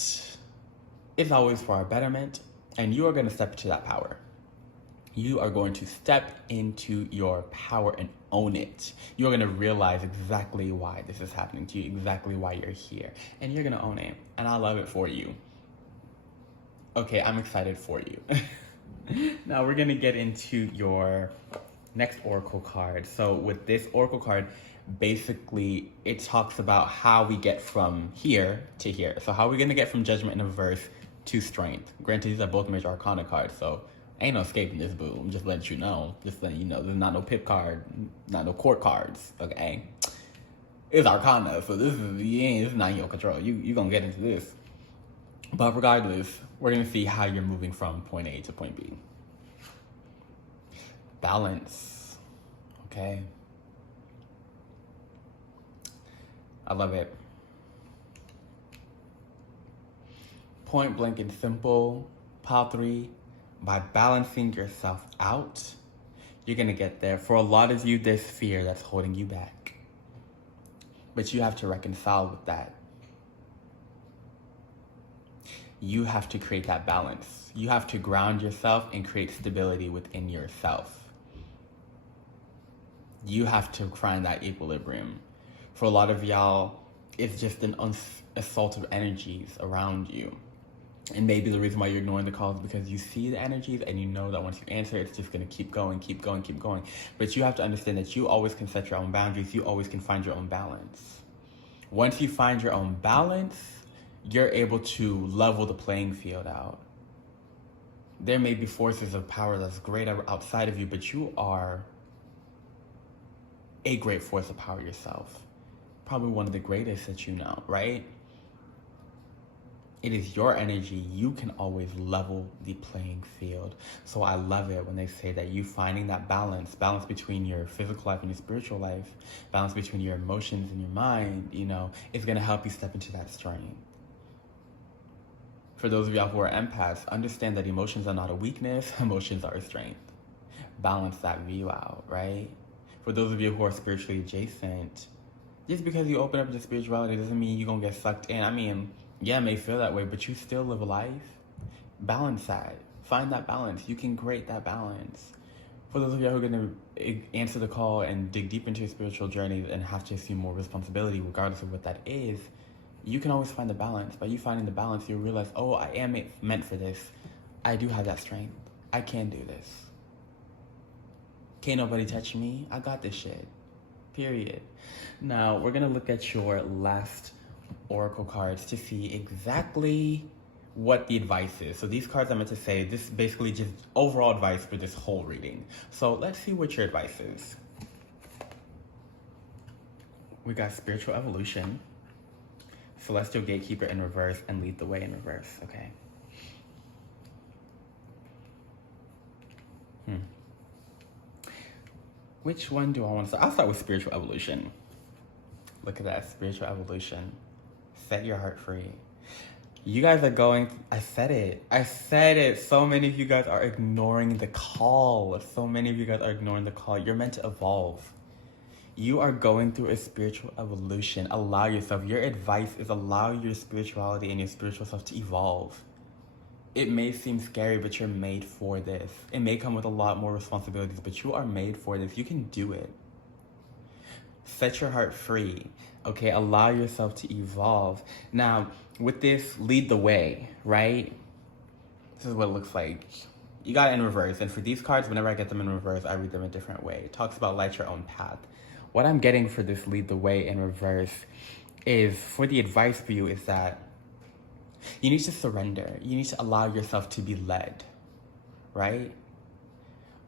it's always for our betterment. And you are going to step into that power. You are going to step into your power and own it. You're going to realize exactly why this is happening to you, exactly why you're here. And you're going to own it. And I love it for you. Okay, I'm excited for you. Now we're going to get into your next oracle card. So with this oracle card, basically it talks about how we get from here to here. So how are we going to get from judgment in reverse to strength? Granted, these are both major arcana cards, so ain't no escaping this, boo. I'm just letting you know. Just letting you know. There's not no pip card, not no court cards, okay? It's arcana, so this is not in your control. You gonna get into this. But regardless, we're gonna see how you're moving from point A to point B. Balance, okay? I love it. Point blank and simple, pile 3, by balancing yourself out, you're going to get there. For a lot of you, there's fear that's holding you back. But you have to reconcile with that. You have to create that balance. You have to ground yourself and create stability within yourself. You have to find that equilibrium. For a lot of y'all, it's just an assault of energies around you. And maybe the reason why you're ignoring the calls is because you see the energies and you know that once you answer, it's just going to keep going. But you have to understand that you always can set your own boundaries. You always can find your own balance. Once you find your own balance, you're able to level the playing field out. There may be forces of power that's great outside of you, but you are a great force of power yourself. Probably one of the greatest that you know, right? It is your energy. You can always level the playing field. So I love it when they say that you finding that balance between your physical life and your spiritual life, balance between your emotions and your mind, is going to help you step into that strength. For those of y'all who are empaths, understand that emotions are not a weakness. Emotions are a strength. Balance that view out, right? For those of you who are spiritually adjacent, just because you open up to spirituality doesn't mean you're going to get sucked in. Yeah, it may feel that way, but you still live a life. Balance that. Find that balance. You can create that balance. For those of you who are going to answer the call and dig deep into your spiritual journey and have to assume more responsibility, regardless of what that is, you can always find the balance. By you finding the balance, you'll realize, oh, I am meant for this. I do have that strength. I can do this. Can't nobody touch me. I got this shit. Period. Now, we're going to look at your last oracle cards to see exactly what the advice is. So these cards are meant to say, this is basically just overall advice for this whole reading. So let's see what your advice is. We got spiritual evolution, celestial gatekeeper in reverse, and lead the way in reverse. Okay. Which one do I want to start? I'll start with spiritual evolution. Look at that, spiritual evolution. Set your heart free. You guys are going, I said it. So many of you guys are ignoring the call. You're meant to evolve. You are going through a spiritual evolution. Allow yourself. Your advice is allow your spirituality and your spiritual self to evolve. It may seem scary, but you're made for this. It may come with a lot more responsibilities, but you are made for this. You can do it. Set your heart free. Okay, allow yourself to evolve. Now, with this, lead the way, right? This is what it looks like. You got it in reverse. And for these cards, whenever I get them in reverse, I read them a different way. It talks about light your own path. What I'm getting for this lead the way in reverse is, for the advice for you, is that you need to surrender. You need to allow yourself to be led, right?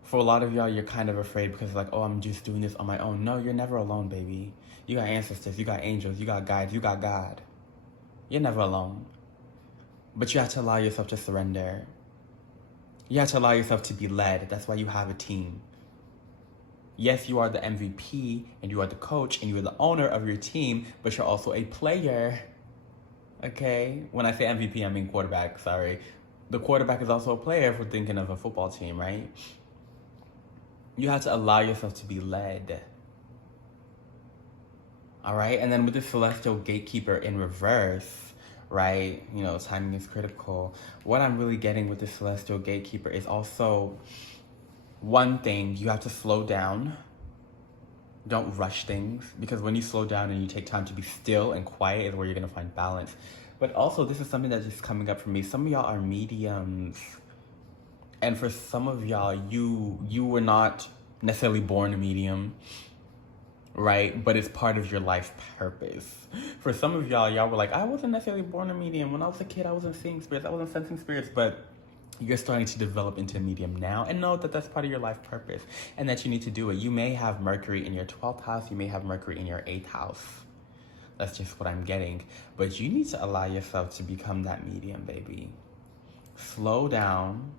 For a lot of y'all, you're kind of afraid because like, oh, I'm just doing this on my own. No, you're never alone, baby. You got ancestors, you got angels, you got guides, you got God. You're never alone. But you have to allow yourself to surrender. You have to allow yourself to be led. That's why you have a team. Yes, you are the MVP and you are the coach and you are the owner of your team, but you're also a player. Okay? When I say MVP, I mean quarterback, sorry. The quarterback is also a player if we're thinking of a football team, right? You have to allow yourself to be led. All right? And then with the celestial gatekeeper in reverse, right? You know, timing is critical. What I'm really getting with the celestial gatekeeper is also, one thing, you have to slow down. Don't rush things, because when you slow down and you take time to be still and quiet is where you're going to find balance. But also, this is something that's just coming up for me. Some of y'all are mediums. And for some of y'all, you were not necessarily born a medium, right? But it's part of your life purpose. For some of y'all were like, I wasn't necessarily born a medium. When I was a kid, I wasn't seeing spirits. I wasn't sensing spirits. But you're starting to develop into a medium now, and know that that's part of your life purpose and that you need to do it. You may have Mercury in your 12th house. You may have Mercury in your 8th house. That's just what I'm getting. But you need to allow yourself to become that medium, baby. Slow down.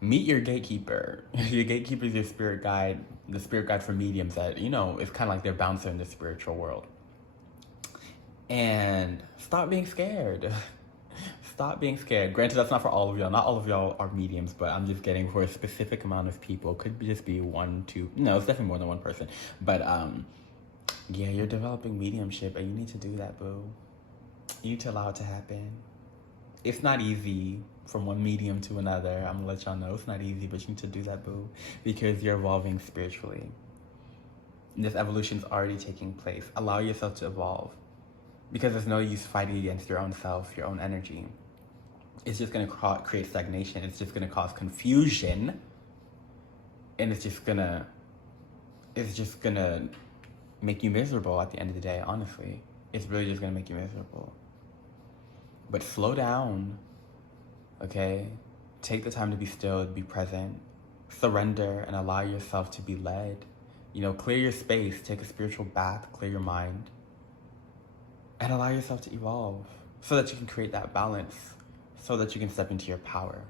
Meet your gatekeeper. Your gatekeeper is your spirit guide, the spirit guide for mediums that, you know, it's kind of like their bouncer in the spiritual world. And stop being scared. Stop being scared. Granted, that's not for all of y'all. Not all of y'all are mediums, but I'm just getting for a specific amount of people. Could just be one, two. No, it's definitely more than one person. But yeah, you're developing mediumship, and you need to do that, boo. You need to allow it to happen. It's not easy from one medium to another. I'm gonna let y'all know it's not easy, but you need to do that, boo, because you're evolving spiritually. This evolution's already taking place. Allow yourself to evolve, because there's no use fighting against your own self, your own energy. It's just gonna create stagnation. It's just gonna cause confusion, and it's just gonna make you miserable at the end of the day. Honestly, it's really just gonna make you miserable. But slow down, okay? Take the time to be still, be present, surrender, and allow yourself to be led. You know, clear your space, take a spiritual bath, clear your mind, and allow yourself to evolve so that you can create that balance, so that you can step into your power.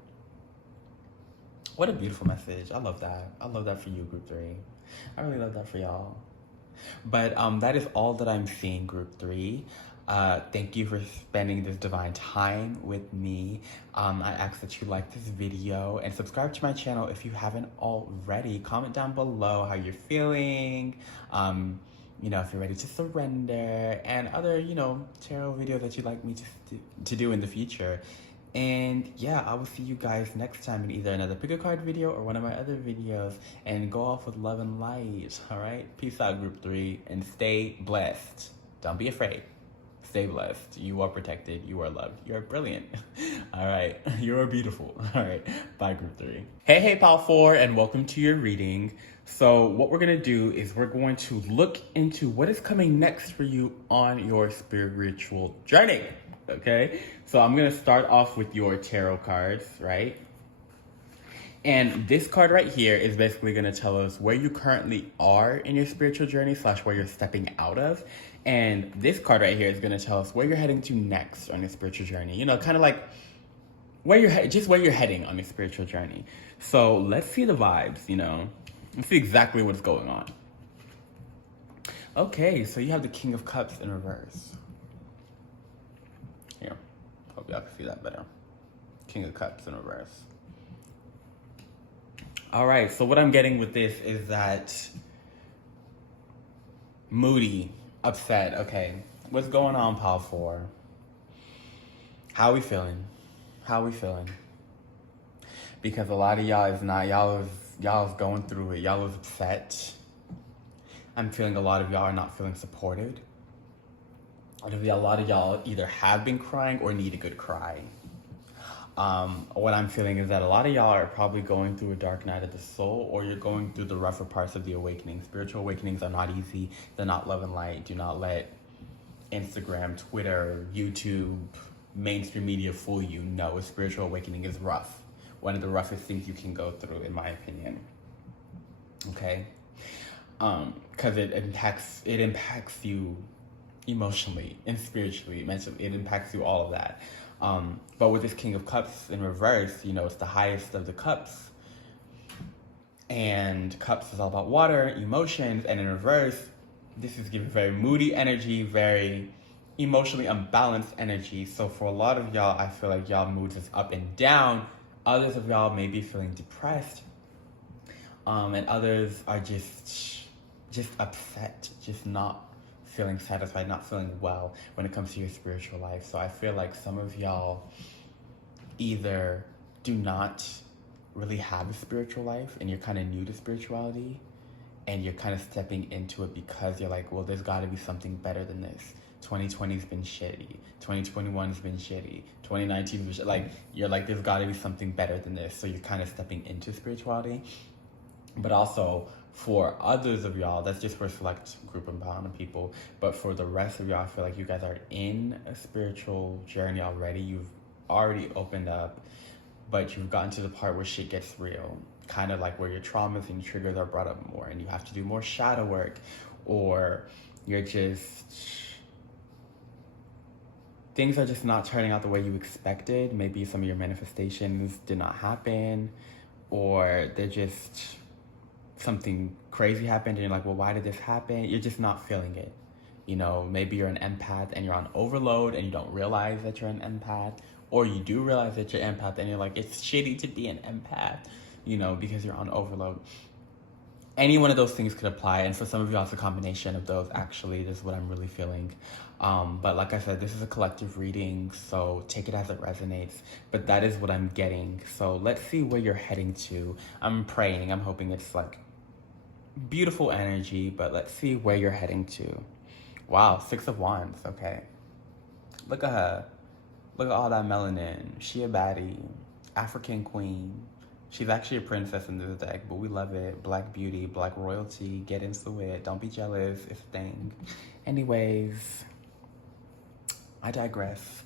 What a beautiful message. I love that. I love that for you, Group 3. I really love that for y'all. But that is all that I'm seeing, Group 3. Thank you for spending this divine time with me. I ask that you like this video and subscribe to my channel if you haven't already. Comment down below how you're feeling, you know, if you're ready to surrender, and other, you know, tarot videos that you'd like me to do in the future. And yeah, I will see you guys next time in either another pick a card video or one of my other videos, and go off with love and light. All right, peace out, Group 3, and stay blessed. Don't be afraid. Stay blessed. You are protected. You are loved. You are brilliant. All right. You are beautiful. All right. Bye, Group 3. Hey, Pal 4, and welcome to your reading. So what we're going to do is we're going to look into what is coming next for you on your spiritual journey. Okay? So I'm going to start off with your tarot cards, right? And this card right here is basically going to tell us where you currently are in your spiritual journey / where you're stepping out of. And this card right here is going to tell us where you're heading to next on your spiritual journey. You know, kind of like where you're heading on your spiritual journey. So let's see the vibes, you know. Let's see exactly what's going on. Okay, so you have the King of Cups in reverse. Here, hope y'all can see that better. King of Cups in reverse. All right, so what I'm getting with this is that moody, upset. Okay, what's going on, Pal 4? How we feeling? How we feeling? Because a lot of y'all is not, y'all is going through it. Y'all is upset. I'm feeling a lot of y'all are not feeling supported. A lot of y'all either have been crying or need a good cry. What I'm feeling is that a lot of y'all are probably going through a dark night of the soul, or you're going through the rougher parts of the awakening. Spiritual awakenings are not easy. They're not love and light. Do not let Instagram, Twitter, YouTube, mainstream media fool you. No, a spiritual awakening is rough. One of the roughest things you can go through, in my opinion. Okay? Because it impacts you emotionally and spiritually, mentally. It impacts you, all of that. But with this King of Cups in reverse, it's the highest of the cups. And cups is all about water, emotions, and in reverse, this is giving very moody energy, very emotionally unbalanced energy. So for a lot of y'all, I feel like y'all moods is up and down. Others of y'all may be feeling depressed. And others are just upset, just not feeling satisfied, not feeling well when it comes to your spiritual life. So I feel like some of y'all either do not really have a spiritual life and you're kind of new to spirituality and you're kind of stepping into it because you're like, well, there's got to be something better than this. 2020's been shitty. 2021's been shitty. 2019 was like, you're like, there's got to be something better than this. So you're kind of stepping into spirituality. But also, for others of y'all, that's just for a select group amount of people. But for the rest of y'all, I feel like you guys are in a spiritual journey already. You've already opened up, but you've gotten to the part where shit gets real. Kind of like where your traumas and triggers are brought up more and you have to do more shadow work, or you're just... things are just not turning out the way you expected. Maybe some of your manifestations did not happen, or they're just... something crazy happened and you're like, well, why did this happen? You're just not feeling it. Maybe you're an empath and you're on overload and you don't realize that you're an empath, or you do realize that you're an empath and you're like, it's shitty to be an empath, because you're on overload. Any one of those things could apply, and for some of y'all, it's a combination of those. Actually, this is what I'm really feeling. But like I said, this is a collective reading, so take it as it resonates. But that is what I'm getting. So let's see where you're heading to. I'm praying. I'm hoping it's like beautiful energy, but let's see where you're heading to. Wow, 6 of Wands. Okay. Look at her. Look at all that melanin. She a baddie. African queen. She's actually a princess in this deck, but we love it. Black beauty, black royalty. Get into it. Don't be jealous. It's a thing. Anyways, I digress.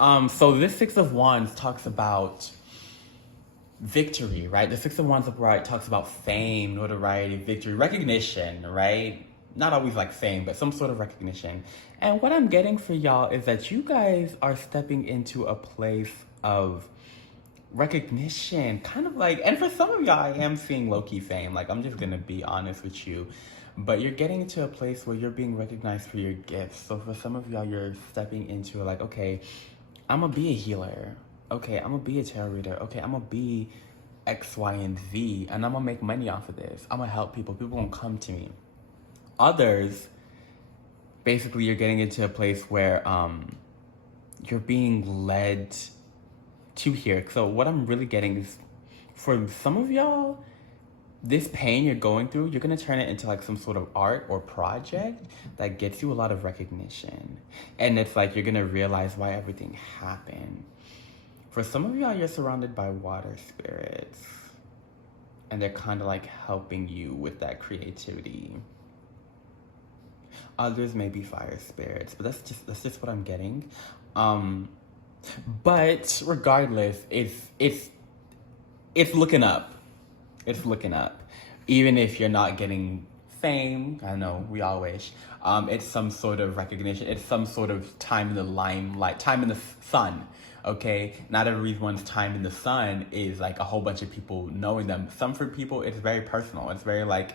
So this 6 of Wands talks about victory, right? The 6 of Wands upright talks about fame, notoriety, victory, recognition, right? Not always like fame, but some sort of recognition. And what I'm getting for y'all is that you guys are stepping into a place of recognition, kind of like, and for some of y'all, I am seeing low-key fame. Like, I'm just gonna be honest with you. But you're getting into a place where you're being recognized for your gifts. So for some of y'all, you're stepping into like, okay, I'm gonna be a healer. Okay, I'm gonna be a tarot reader. Okay, I'm gonna be X, Y, and Z, and I'm gonna make money off of this. I'm gonna help people. People gonna come to me. Others, basically, you're getting into a place where you're being led to here. So what I'm really getting is, for some of y'all, this pain you're going through, you're gonna turn it into like some sort of art or project that gets you a lot of recognition. And it's like you're gonna realize why everything happened. For some of y'all, you're surrounded by water spirits, and they're kind of like helping you with that creativity. Others may be fire spirits, but that's just what I'm getting. But regardless, it's looking up. It's looking up. Even if you're not getting fame, I know we all wish. It's some sort of recognition. It's some sort of time in the limelight, time in the sun. Okay, not everyone's time in the sun is like a whole bunch of people knowing them. Some for people, it's very personal. It's very like,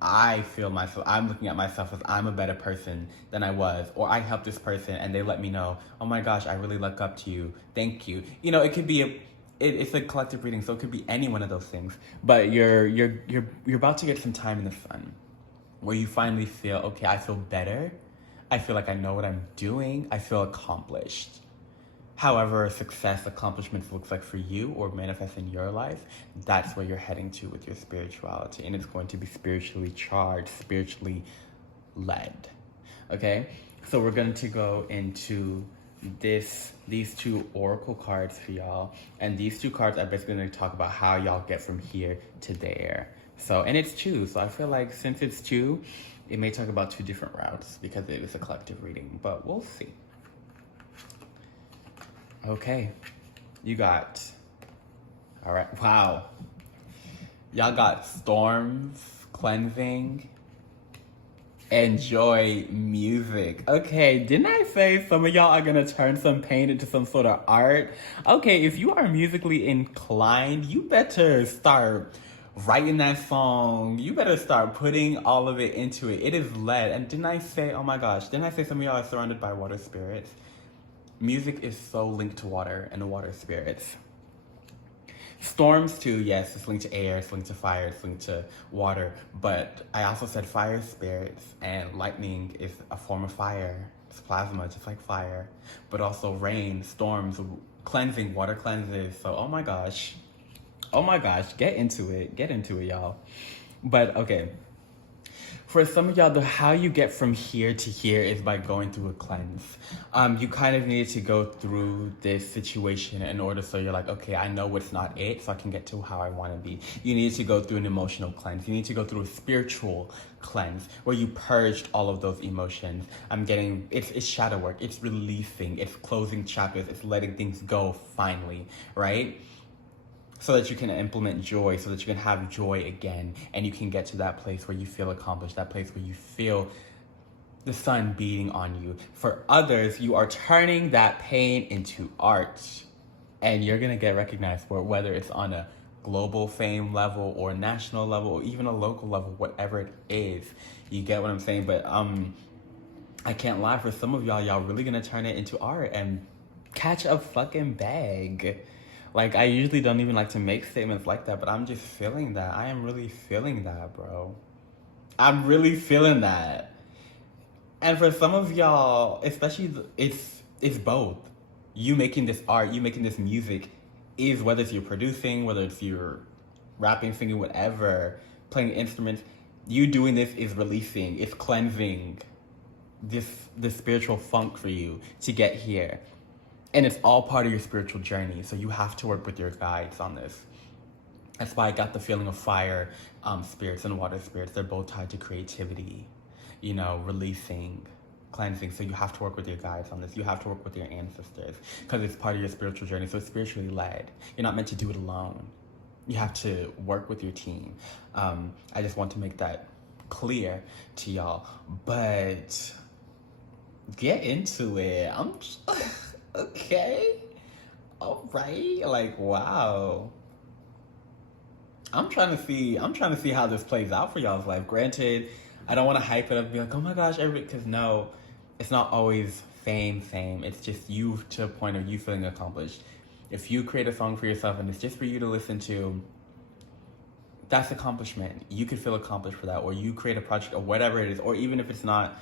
I feel myself, I'm looking at myself as I'm a better person than I was, or I helped this person and they let me know, oh my gosh, I really look up to you. Thank you. It could be it's a collective reading, so it could be any one of those things. But you're about to get some time in the sun where you finally feel, okay, I feel better. I feel like I know what I'm doing. I feel accomplished. However, success, accomplishments looks like for you or manifest in your life, that's where you're heading to with your spirituality. And it's going to be spiritually charged, spiritually led. Okay? So we're going to go into these two oracle cards for y'all, and these two cards are basically going to talk about how y'all get from here to there. So, and it's two, so I feel like since it's two, it may talk about two different routes because it is a collective reading, but we'll see. Okay, you got, all right, wow. Y'all got storms, cleansing, enjoy music. Okay, didn't I say some of y'all are gonna turn some pain into some sort of art? Okay, if you are musically inclined, you better start writing that song. You better start putting all of it into it. It is led. And didn't I say, oh my gosh, didn't I say some of y'all are surrounded by water spirits? Music is so linked to water and water spirits. Storms too, yes, it's linked to air, it's linked to fire, it's linked to water. But I also said fire spirits, and lightning is a form of fire. It's plasma, just like fire. But also rain, storms, cleansing, water cleanses. So oh my gosh, get into it, y'all. But okay, for some of y'all, how you get from here to here is by going through a cleanse. You kind of need to go through this situation in order so you're like, okay, I know what's not it, so I can get to how I want to be. You need to go through an emotional cleanse. You need to go through a spiritual cleanse where you purged all of those emotions. It's shadow work, it's releasing, it's closing chapters, it's letting things go finally, right? So that you can implement joy, so that you can have joy again, and you can get to that place where you feel accomplished, that place where you feel the sun beating on you. For others, you are turning that pain into art, and you're gonna get recognized for it, whether it's on a global fame level or national level or even a local level, whatever it is. You get what I'm saying? But I can't lie, for some of y'all really gonna turn it into art and catch a fucking bag. Like, I usually don't even like to make statements like that, but I'm just feeling that. I am really feeling that, bro. I'm really feeling that. And for some of y'all, especially, it's both. You making this art, you making this music, is whether it's you're producing, whether it's you're rapping, singing, whatever, playing instruments, you doing this is releasing, it's cleansing this spiritual funk for you to get here. And it's all part of your spiritual journey. So you have to work with your guides on this. That's why I got the feeling of fire spirits and water spirits. They're both tied to creativity, releasing, cleansing. So you have to work with your guides on this. You have to work with your ancestors because it's part of your spiritual journey. So it's spiritually led. You're not meant to do it alone. You have to work with your team. I just want to make that clear to y'all. But get into it. Okay. All right. Like, wow. I'm trying to see how this plays out for y'all's life. Granted, I don't want to hype it up and be like, oh my gosh, because no, it's not always fame. It's just you to a point of you feeling accomplished. If you create a song for yourself and it's just for you to listen to, that's accomplishment. You could feel accomplished for that. Or you create a project or whatever it is. Or even if it's not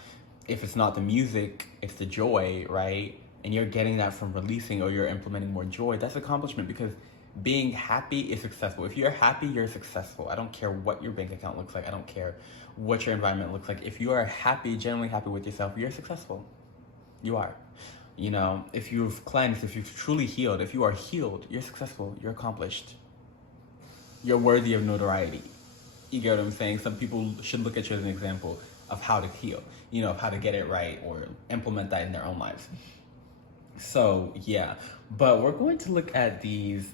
the music, it's the joy, right? And you're getting that from releasing, or you're implementing more joy, that's accomplishment, because being happy is successful. If you're happy, you're successful. I don't care what your bank account looks like. I don't care what your environment looks like. If you are happy, genuinely happy with yourself, you're successful. You are. If you've cleansed, if you've truly healed, if you are healed, you're successful. You're accomplished. You're worthy of notoriety. You get what I'm saying? Some people should look at you as an example of how to heal, of how to get it right or implement that in their own lives. So, yeah, but we're going to look at these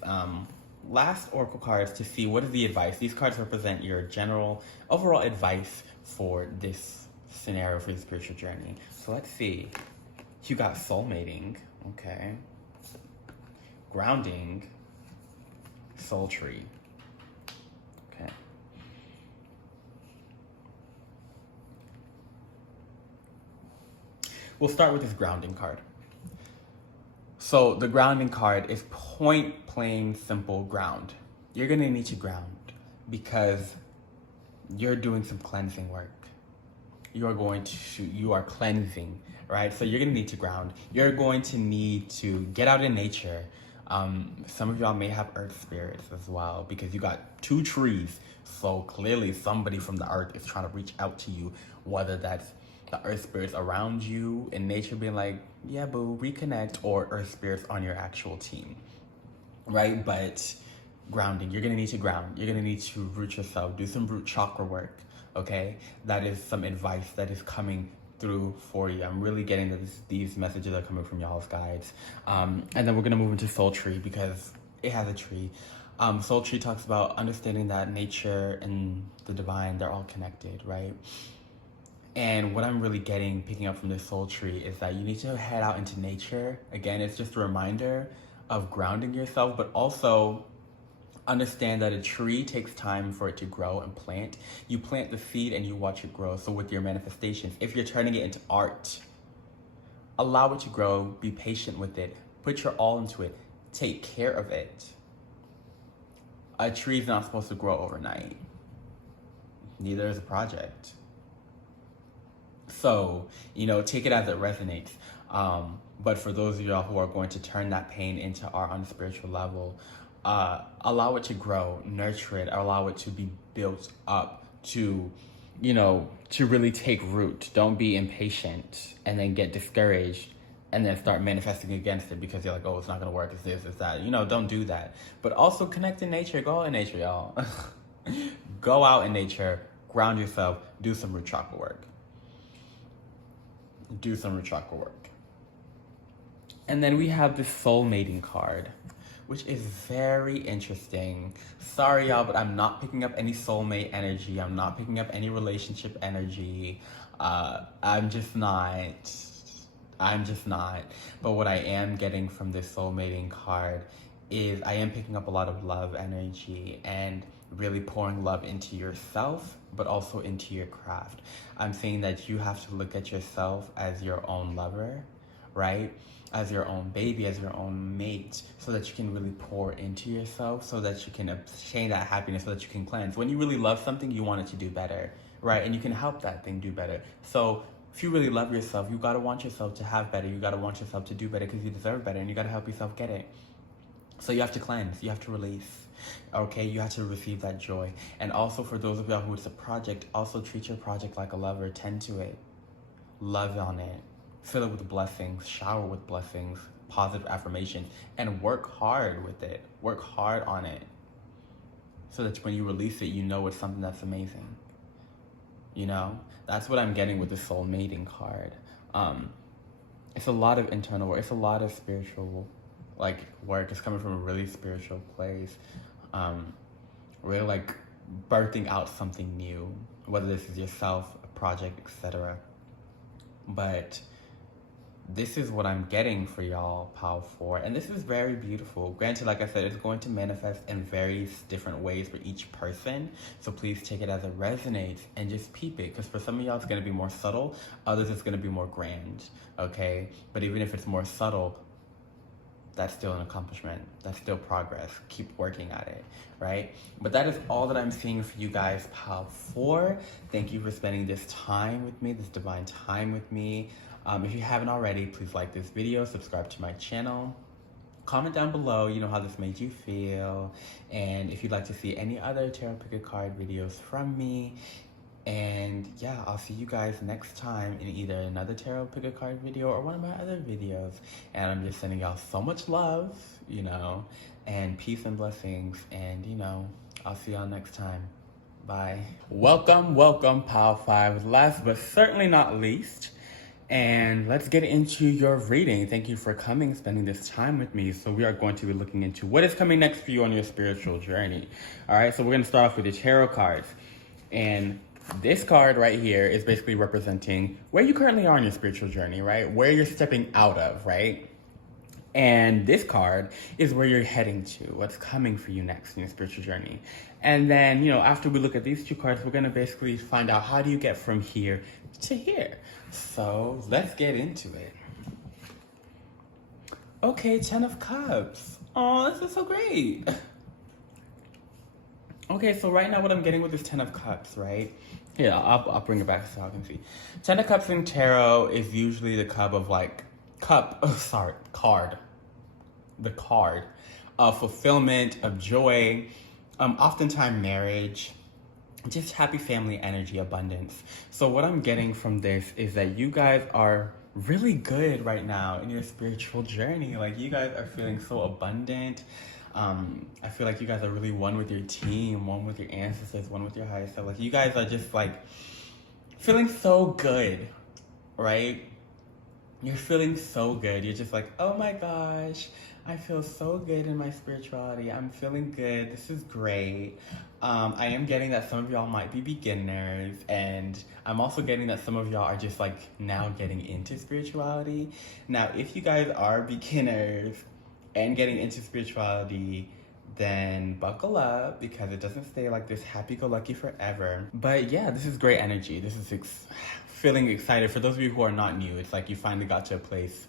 last oracle cards to see what is the advice. These cards represent your overall advice for this scenario for the spiritual journey. So let's see. You got soulmating, okay. Grounding, soul tree, okay. We'll start with this grounding card. So the grounding card is point plain simple ground. You're gonna need to ground because you're doing some cleansing work. You are cleansing, right? So you're gonna need to ground. You're going to need to get out in nature. Some of y'all may have earth spirits as well because you got two trees. So clearly somebody from the earth is trying to reach out to you, whether that's the earth spirits around you in nature being like, yeah, boo, reconnect, or earth spirits on your actual team, right? But grounding, you're gonna need to ground. You're gonna need to root yourself, do some root chakra work, okay? That is some advice that is coming through for you. I'm really getting that these messages are coming from y'all's guides. And then we're gonna move into soul tree because it has a tree. Soul tree talks about understanding that nature and the divine, they're all connected, right? And what I'm really picking up from this soul tree is that you need to head out into nature. Again, it's just a reminder of grounding yourself, but also understand that a tree takes time for it to grow and plant. You plant the seed and you watch it grow. So with your manifestations, if you're turning it into art, allow it to grow, be patient with it, put your all into it, take care of it. A tree is not supposed to grow overnight. Neither is a project. So, take it as it resonates. But for those of y'all who are going to turn that pain into art on a spiritual level, allow it to grow, nurture it, allow it to be built up to, to really take root. Don't be impatient and then get discouraged and then start manifesting against it because you're like, oh, it's not going to work, it's this, it's that. Don't do that. But also connect in nature. Go out in nature, y'all. Go out in nature, ground yourself, do some root chakra work. Do some root chakra work. And then we have the soul mating card, which is very interesting. Sorry, y'all, but I'm not picking up any soulmate energy. I'm not picking up any relationship energy. I'm just not. But what I am getting from this soul mating card is I am picking up a lot of love energy and really pouring love into yourself, but also into your craft. I'm saying that you have to look at yourself as your own lover, right? As your own baby, as your own mate, so that you can really pour into yourself, so that you can obtain that happiness, so that you can cleanse. When you really love something, you want it to do better, right? And you can help that thing do better. So if you really love yourself, you gotta want yourself to have better. You gotta want yourself to do better because you deserve better, and you gotta help yourself get it. So you have to cleanse, you have to release, okay? You have to receive that joy. And also for those of y'all who it's a project, also treat your project like a lover. Tend to it, love on it, fill it with blessings, shower with blessings, positive affirmations, and work hard with it. Work hard on it so that when you release it, it's something that's amazing. That's what I'm getting with the soul mating card. It's a lot of internal work. It's a lot of spiritual work. It's coming from a really spiritual place. Really birthing out something new, whether this is yourself, a project, etc. But this is what I'm getting for y'all, Power 4. And this is very beautiful. Granted, like I said, it's going to manifest in various different ways for each person. So please take it as it resonates and just peep it. Because for some of y'all, it's going to be more subtle. Others, it's going to be more grand. Okay? But even if it's more subtle, that's still an accomplishment. That's still progress. Keep working at it, right? But that is all that I'm seeing for you guys, Power 4. Thank you for spending this time with me, this divine time with me. If you haven't already, please like this video, subscribe to my channel, comment down below, how this made you feel, and if you'd like to see any other tarot pick a card videos from me. And yeah, I'll see you guys next time in either another tarot pick a card video or one of my other videos. And I'm just sending y'all so much love, and peace and blessings, and I'll see y'all next time. Bye. Welcome, Power 5. Last but certainly not least, and let's get into your reading. Thank you for coming, spending this time with me. So we are going to be looking into what is coming next for you on your spiritual journey. All right, so we're going to start off with the tarot cards. And this card right here is basically representing where you currently are on your spiritual journey, right? Where you're stepping out of, right? And this card is where you're heading to, what's coming for you next in your spiritual journey. And then, after we look at these two cards, we're going to basically find out how do you get from here to here. So let's get into it. Okay, 10 of Cups. Oh, this is so great. Okay, so right now what I'm getting with this 10 of Cups, right? Here, I'll bring it back so I can see. 10 of Cups in tarot is usually the card. The card of fulfillment, of joy, oftentimes marriage, just happy family energy, abundance. So what I'm getting from this is that you guys are really good right now in your spiritual journey. Like, you guys are feeling so abundant. I feel like you guys are really one with your team, one with your ancestors, one with your higher self. Like, you guys are just like feeling so good, right? You're feeling so good. You're just like, oh my gosh, I feel so good in my spirituality. I'm feeling good. This is great. I am getting that some of y'all might be beginners, and I'm also getting that some of y'all are just like now getting into spirituality. Now, if you guys are beginners and getting into spirituality, then buckle up, because it doesn't stay like this happy-go-lucky forever. But yeah, this is great energy. This is feeling excited. For those of you who are not new, it's like you finally got to a place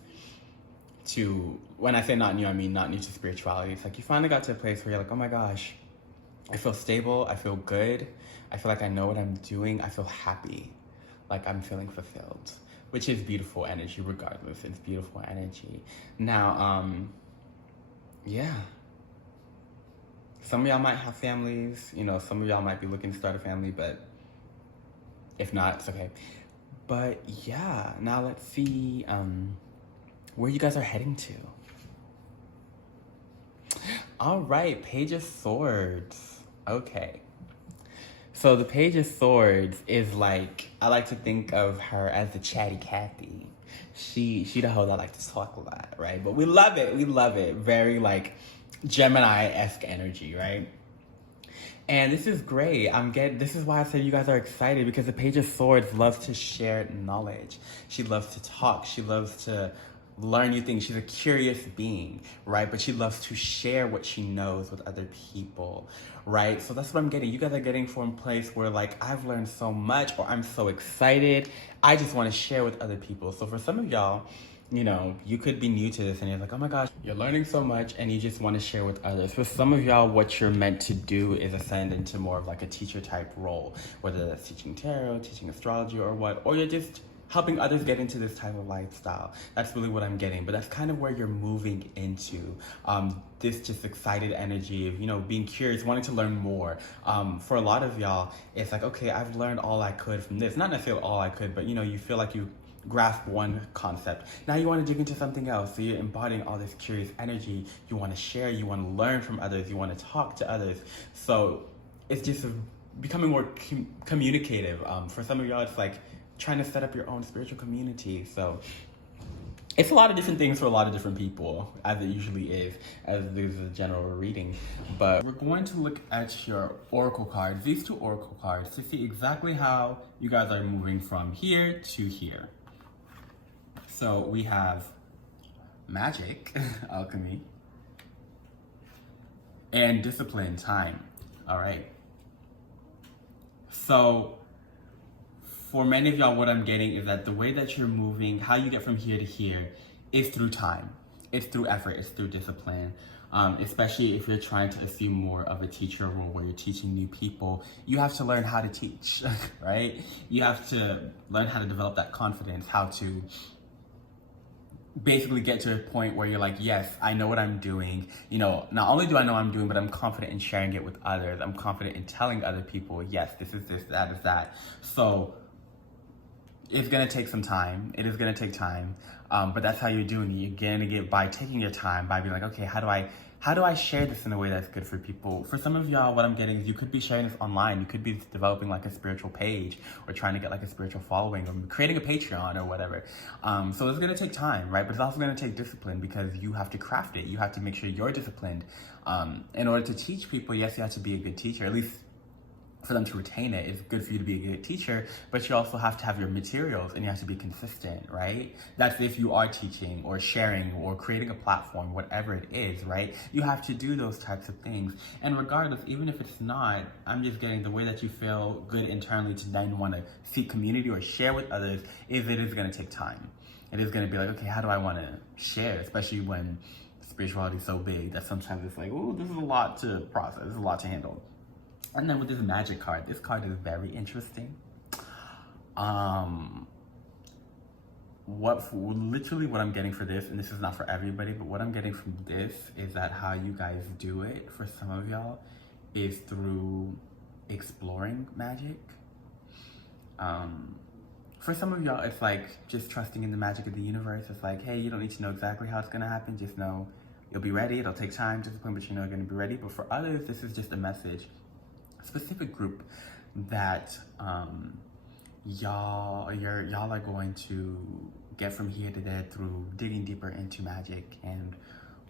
to, when I say not new, I mean not new to spirituality. It's like you finally got to a place where you're like, oh my gosh, I feel stable, I feel good, I feel like I know what I'm doing, I feel happy, like I'm feeling fulfilled, which is beautiful energy regardless. It's beautiful energy. Now, yeah. Some of y'all might have families, you know, some of y'all might be looking to start a family, but if not, it's okay. But yeah, now let's see where you guys are heading to. All right, Page of Swords. Okay. So the Page of Swords is like, I like to think of her as the chatty Cathy. She the hoe that like to talk a lot, right? But we love it. We love it. Very like Gemini-esque energy, right? And this is great. This is why I said you guys are excited, because the Page of Swords loves to share knowledge. She loves to talk. She loves to learn new things. She's a curious being, right? But she loves to share what she knows with other people, right? So that's what I'm getting. You guys are getting from a place where like, I've learned so much, or I'm so excited, I just want to share with other people. So for some of y'all, you know, you could be new to this and you're like, oh my gosh, you're learning so much and you just want to share with others. For some of y'all, what you're meant to do is ascend into more of like a teacher type role, whether that's teaching tarot, teaching astrology, or what, or you're just helping others get into this type of lifestyle. That's really what I'm getting. But that's kind of where you're moving into. This just excited energy of, you know, being curious, wanting to learn more. For a lot of y'all, it's like, okay, I've learned all I could from this. Not necessarily all I could, but you know, you feel like you grasp one concept. Now you want to dig into something else. So you're embodying all this curious energy. You want to share, you want to learn from others, you want to talk to others. So it's just becoming more communicative. For some of y'all, it's like trying to set up your own spiritual community. So it's a lot of different things for a lot of different people, as it usually is, as there's a general reading. But we're going to look at your oracle cards, these two oracle cards, to see exactly how you guys are moving from here to here. So we have magic, alchemy, and discipline, time. All right. So for many of y'all, what I'm getting is that the way that you're moving, how you get from here to here, is through time. It's through effort, it's through discipline. Especially if you're trying to assume more of a teacher role where you're teaching new people, you have to learn how to teach, right? You have to learn how to develop that confidence, how to basically get to a point where you're like, yes, I know what I'm doing. You know, not only do I know what I'm doing, but I'm confident in sharing it with others. I'm confident in telling other people, yes, this is this, that is that. So it's gonna take some time. It is gonna take time, but that's how you're doing it. You're gonna get by taking your time, by being like, okay, how do I share this in a way that's good for people? For some of y'all, what I'm getting is you could be sharing this online. You could be developing like a spiritual page, or trying to get like a spiritual following, or creating a Patreon or whatever. So it's gonna take time, right? But it's also gonna take discipline, because you have to craft it. You have to make sure you're disciplined. In order to teach people, yes, you have to be a good teacher, at least for them to retain it. It's good for you to be a good teacher, but you also have to have your materials and you have to be consistent, right? That's if you are teaching or sharing or creating a platform, whatever it is, right? You have to do those types of things. And regardless, even if it's not, I'm just getting the way that you feel good internally to then want to seek community or share with others, is it is going to take time. It is going to be like, okay, how do I want to share? Especially when spirituality is so big that sometimes it's like, oh, this is a lot to process, this is a lot to handle. And then with this magic card, this card is very interesting. Literally what I'm getting for this, and this is not for everybody, but what I'm getting from this is that how you guys do it, for some of y'all, is through exploring magic. For some of y'all, it's like just trusting in the magic of the universe. It's like, hey, you don't need to know exactly how it's gonna happen. Just know you'll be ready. It'll take time, discipline, but you know you're gonna be ready. But for others, this is just a message, a specific group that y'all are going to get from here to there through digging deeper into magic and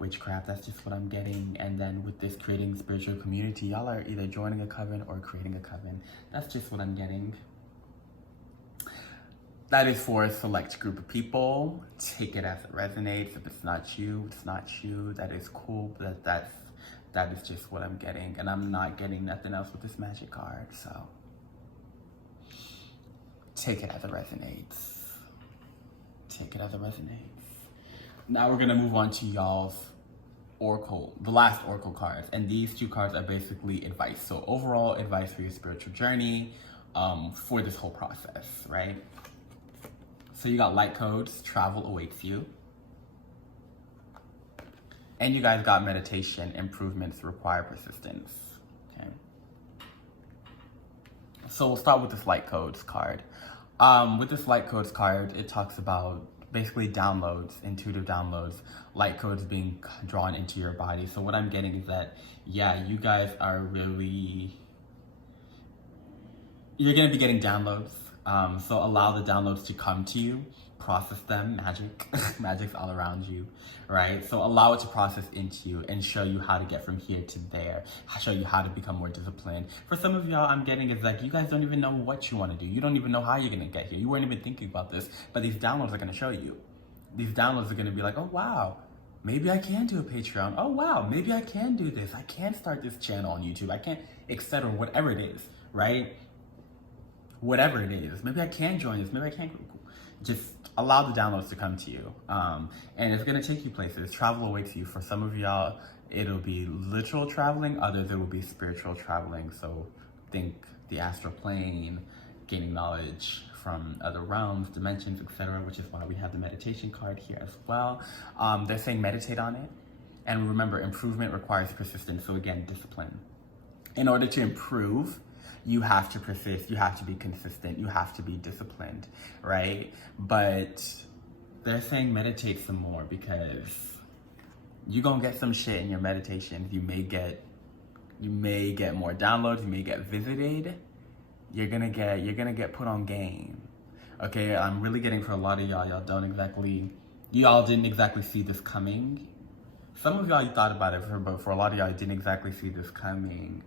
witchcraft. That's just what I'm getting. And then with this creating spiritual community, y'all are either joining a coven or creating a coven. That's just what I'm getting. That is for a select group of people. Take it as it resonates. If it's not you, it's not you. That is cool. But that is just what I'm getting. And I'm not getting nothing else with this magic card. So take it as it resonates. Take it as it resonates. Now we're gonna move on to y'all's oracle, the last oracle cards. And these two cards are basically advice. So overall advice for your spiritual journey for this whole process, right? So you got light codes, travel awaits you. And you guys got meditation, improvements require persistence, okay? So we'll start with this light codes card. With this light codes card, it talks about basically downloads, intuitive downloads, light codes being drawn into your body. So what I'm getting is that, yeah, you guys are really, you're gonna be getting downloads. So allow the downloads to come to you, process them, magic's all around you, right? So allow it to process into you and show you how to get from here to there, show you how to become more disciplined. For some of y'all, I'm getting is like, you guys don't even know what you want to do. You don't even know how you're going to get here. You weren't even thinking about this, but these downloads are going to show you. These downloads are going to be like, oh, wow, maybe I can do a Patreon. Oh, wow, maybe I can do this. I can start this channel on YouTube. I can, etc., whatever it is, right? Whatever it is, maybe I can join this, maybe I can't. Just allow the downloads to come to you. And it's gonna take you places. Travel awaits you. For some of y'all, it'll be literal traveling, others it will be spiritual traveling. So think the astral plane, gaining knowledge from other realms, dimensions, etc., which is why we have the meditation card here as well. They're saying meditate on it. And remember, improvement requires persistence. So again, discipline. In order to improve, you have to persist, you have to be consistent, you have to be disciplined, right? But they're saying meditate some more because you're gonna get some shit in your meditation. You may get more downloads, you may get visited, you're gonna get put on game. Okay, I'm really getting for a lot of y'all didn't exactly see this coming. Some of y'all, you thought about it, but for a lot of y'all, you didn't exactly see this coming.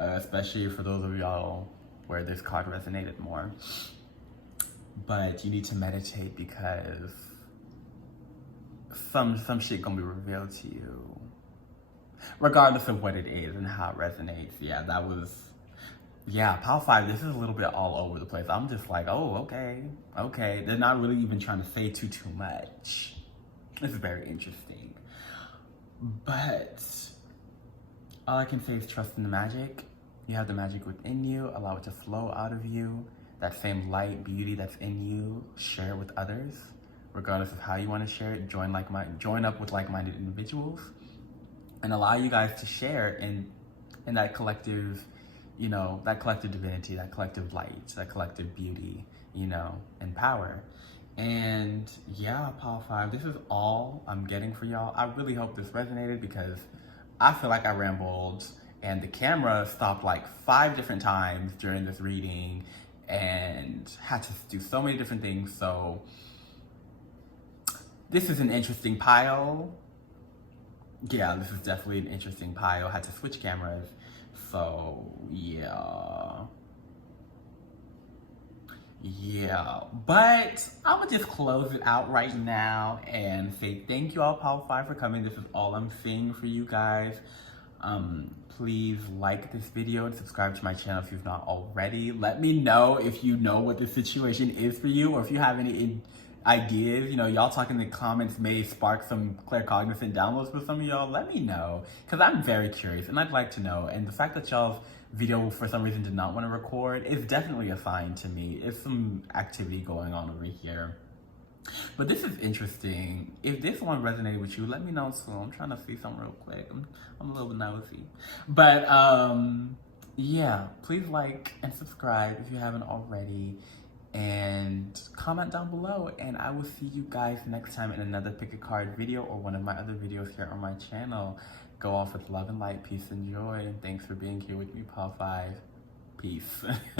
Especially for those of y'all where this card resonated more. But you need to meditate because some shit gonna be revealed to you. Regardless of what it is and how it resonates. Yeah, Power 5, this is a little bit all over the place. I'm just like, oh, okay. They're not really even trying to say too much. This is very interesting. But all I can say is trust in the magic. You have the magic within you. Allow it to flow out of you. That same light, beauty that's in you, share it with others. Regardless of how you want to share it, join up with like-minded individuals. And allow you guys to share in that collective, that collective divinity, that collective light, that collective beauty, and power. And yeah, Power 5, this is all I'm getting for y'all. I really hope this resonated because I feel like I rambled and the camera stopped like 5 different times during this reading and had to do so many different things. So this is an interesting pile. Yeah, this is definitely an interesting pile. Had to switch cameras. So yeah. But I would just close it out right now and say thank you all, Power 5, for coming. This is all I'm seeing for you guys. Please like this video and subscribe to my channel if you've not already. Let me know if you know what the situation is for you, or if you have any ideas. Y'all talking in the comments may spark some claircognizant downloads for some of y'all. Let me know, because I'm very curious and I'd like to know. And the fact that y'all's video for some reason did not want to record is definitely a sign to me. It's some activity going on over here. But this is interesting. If this one resonated with you, let me know soon. I'm trying to see something real quick. I'm a little nosy. But yeah, please like and subscribe if you haven't already, and comment down below, and I will see you guys next time in another pick a card video or one of my other videos here on my channel. Go off with love and light, peace and joy, and thanks for being here with me, Paw 5. Peace.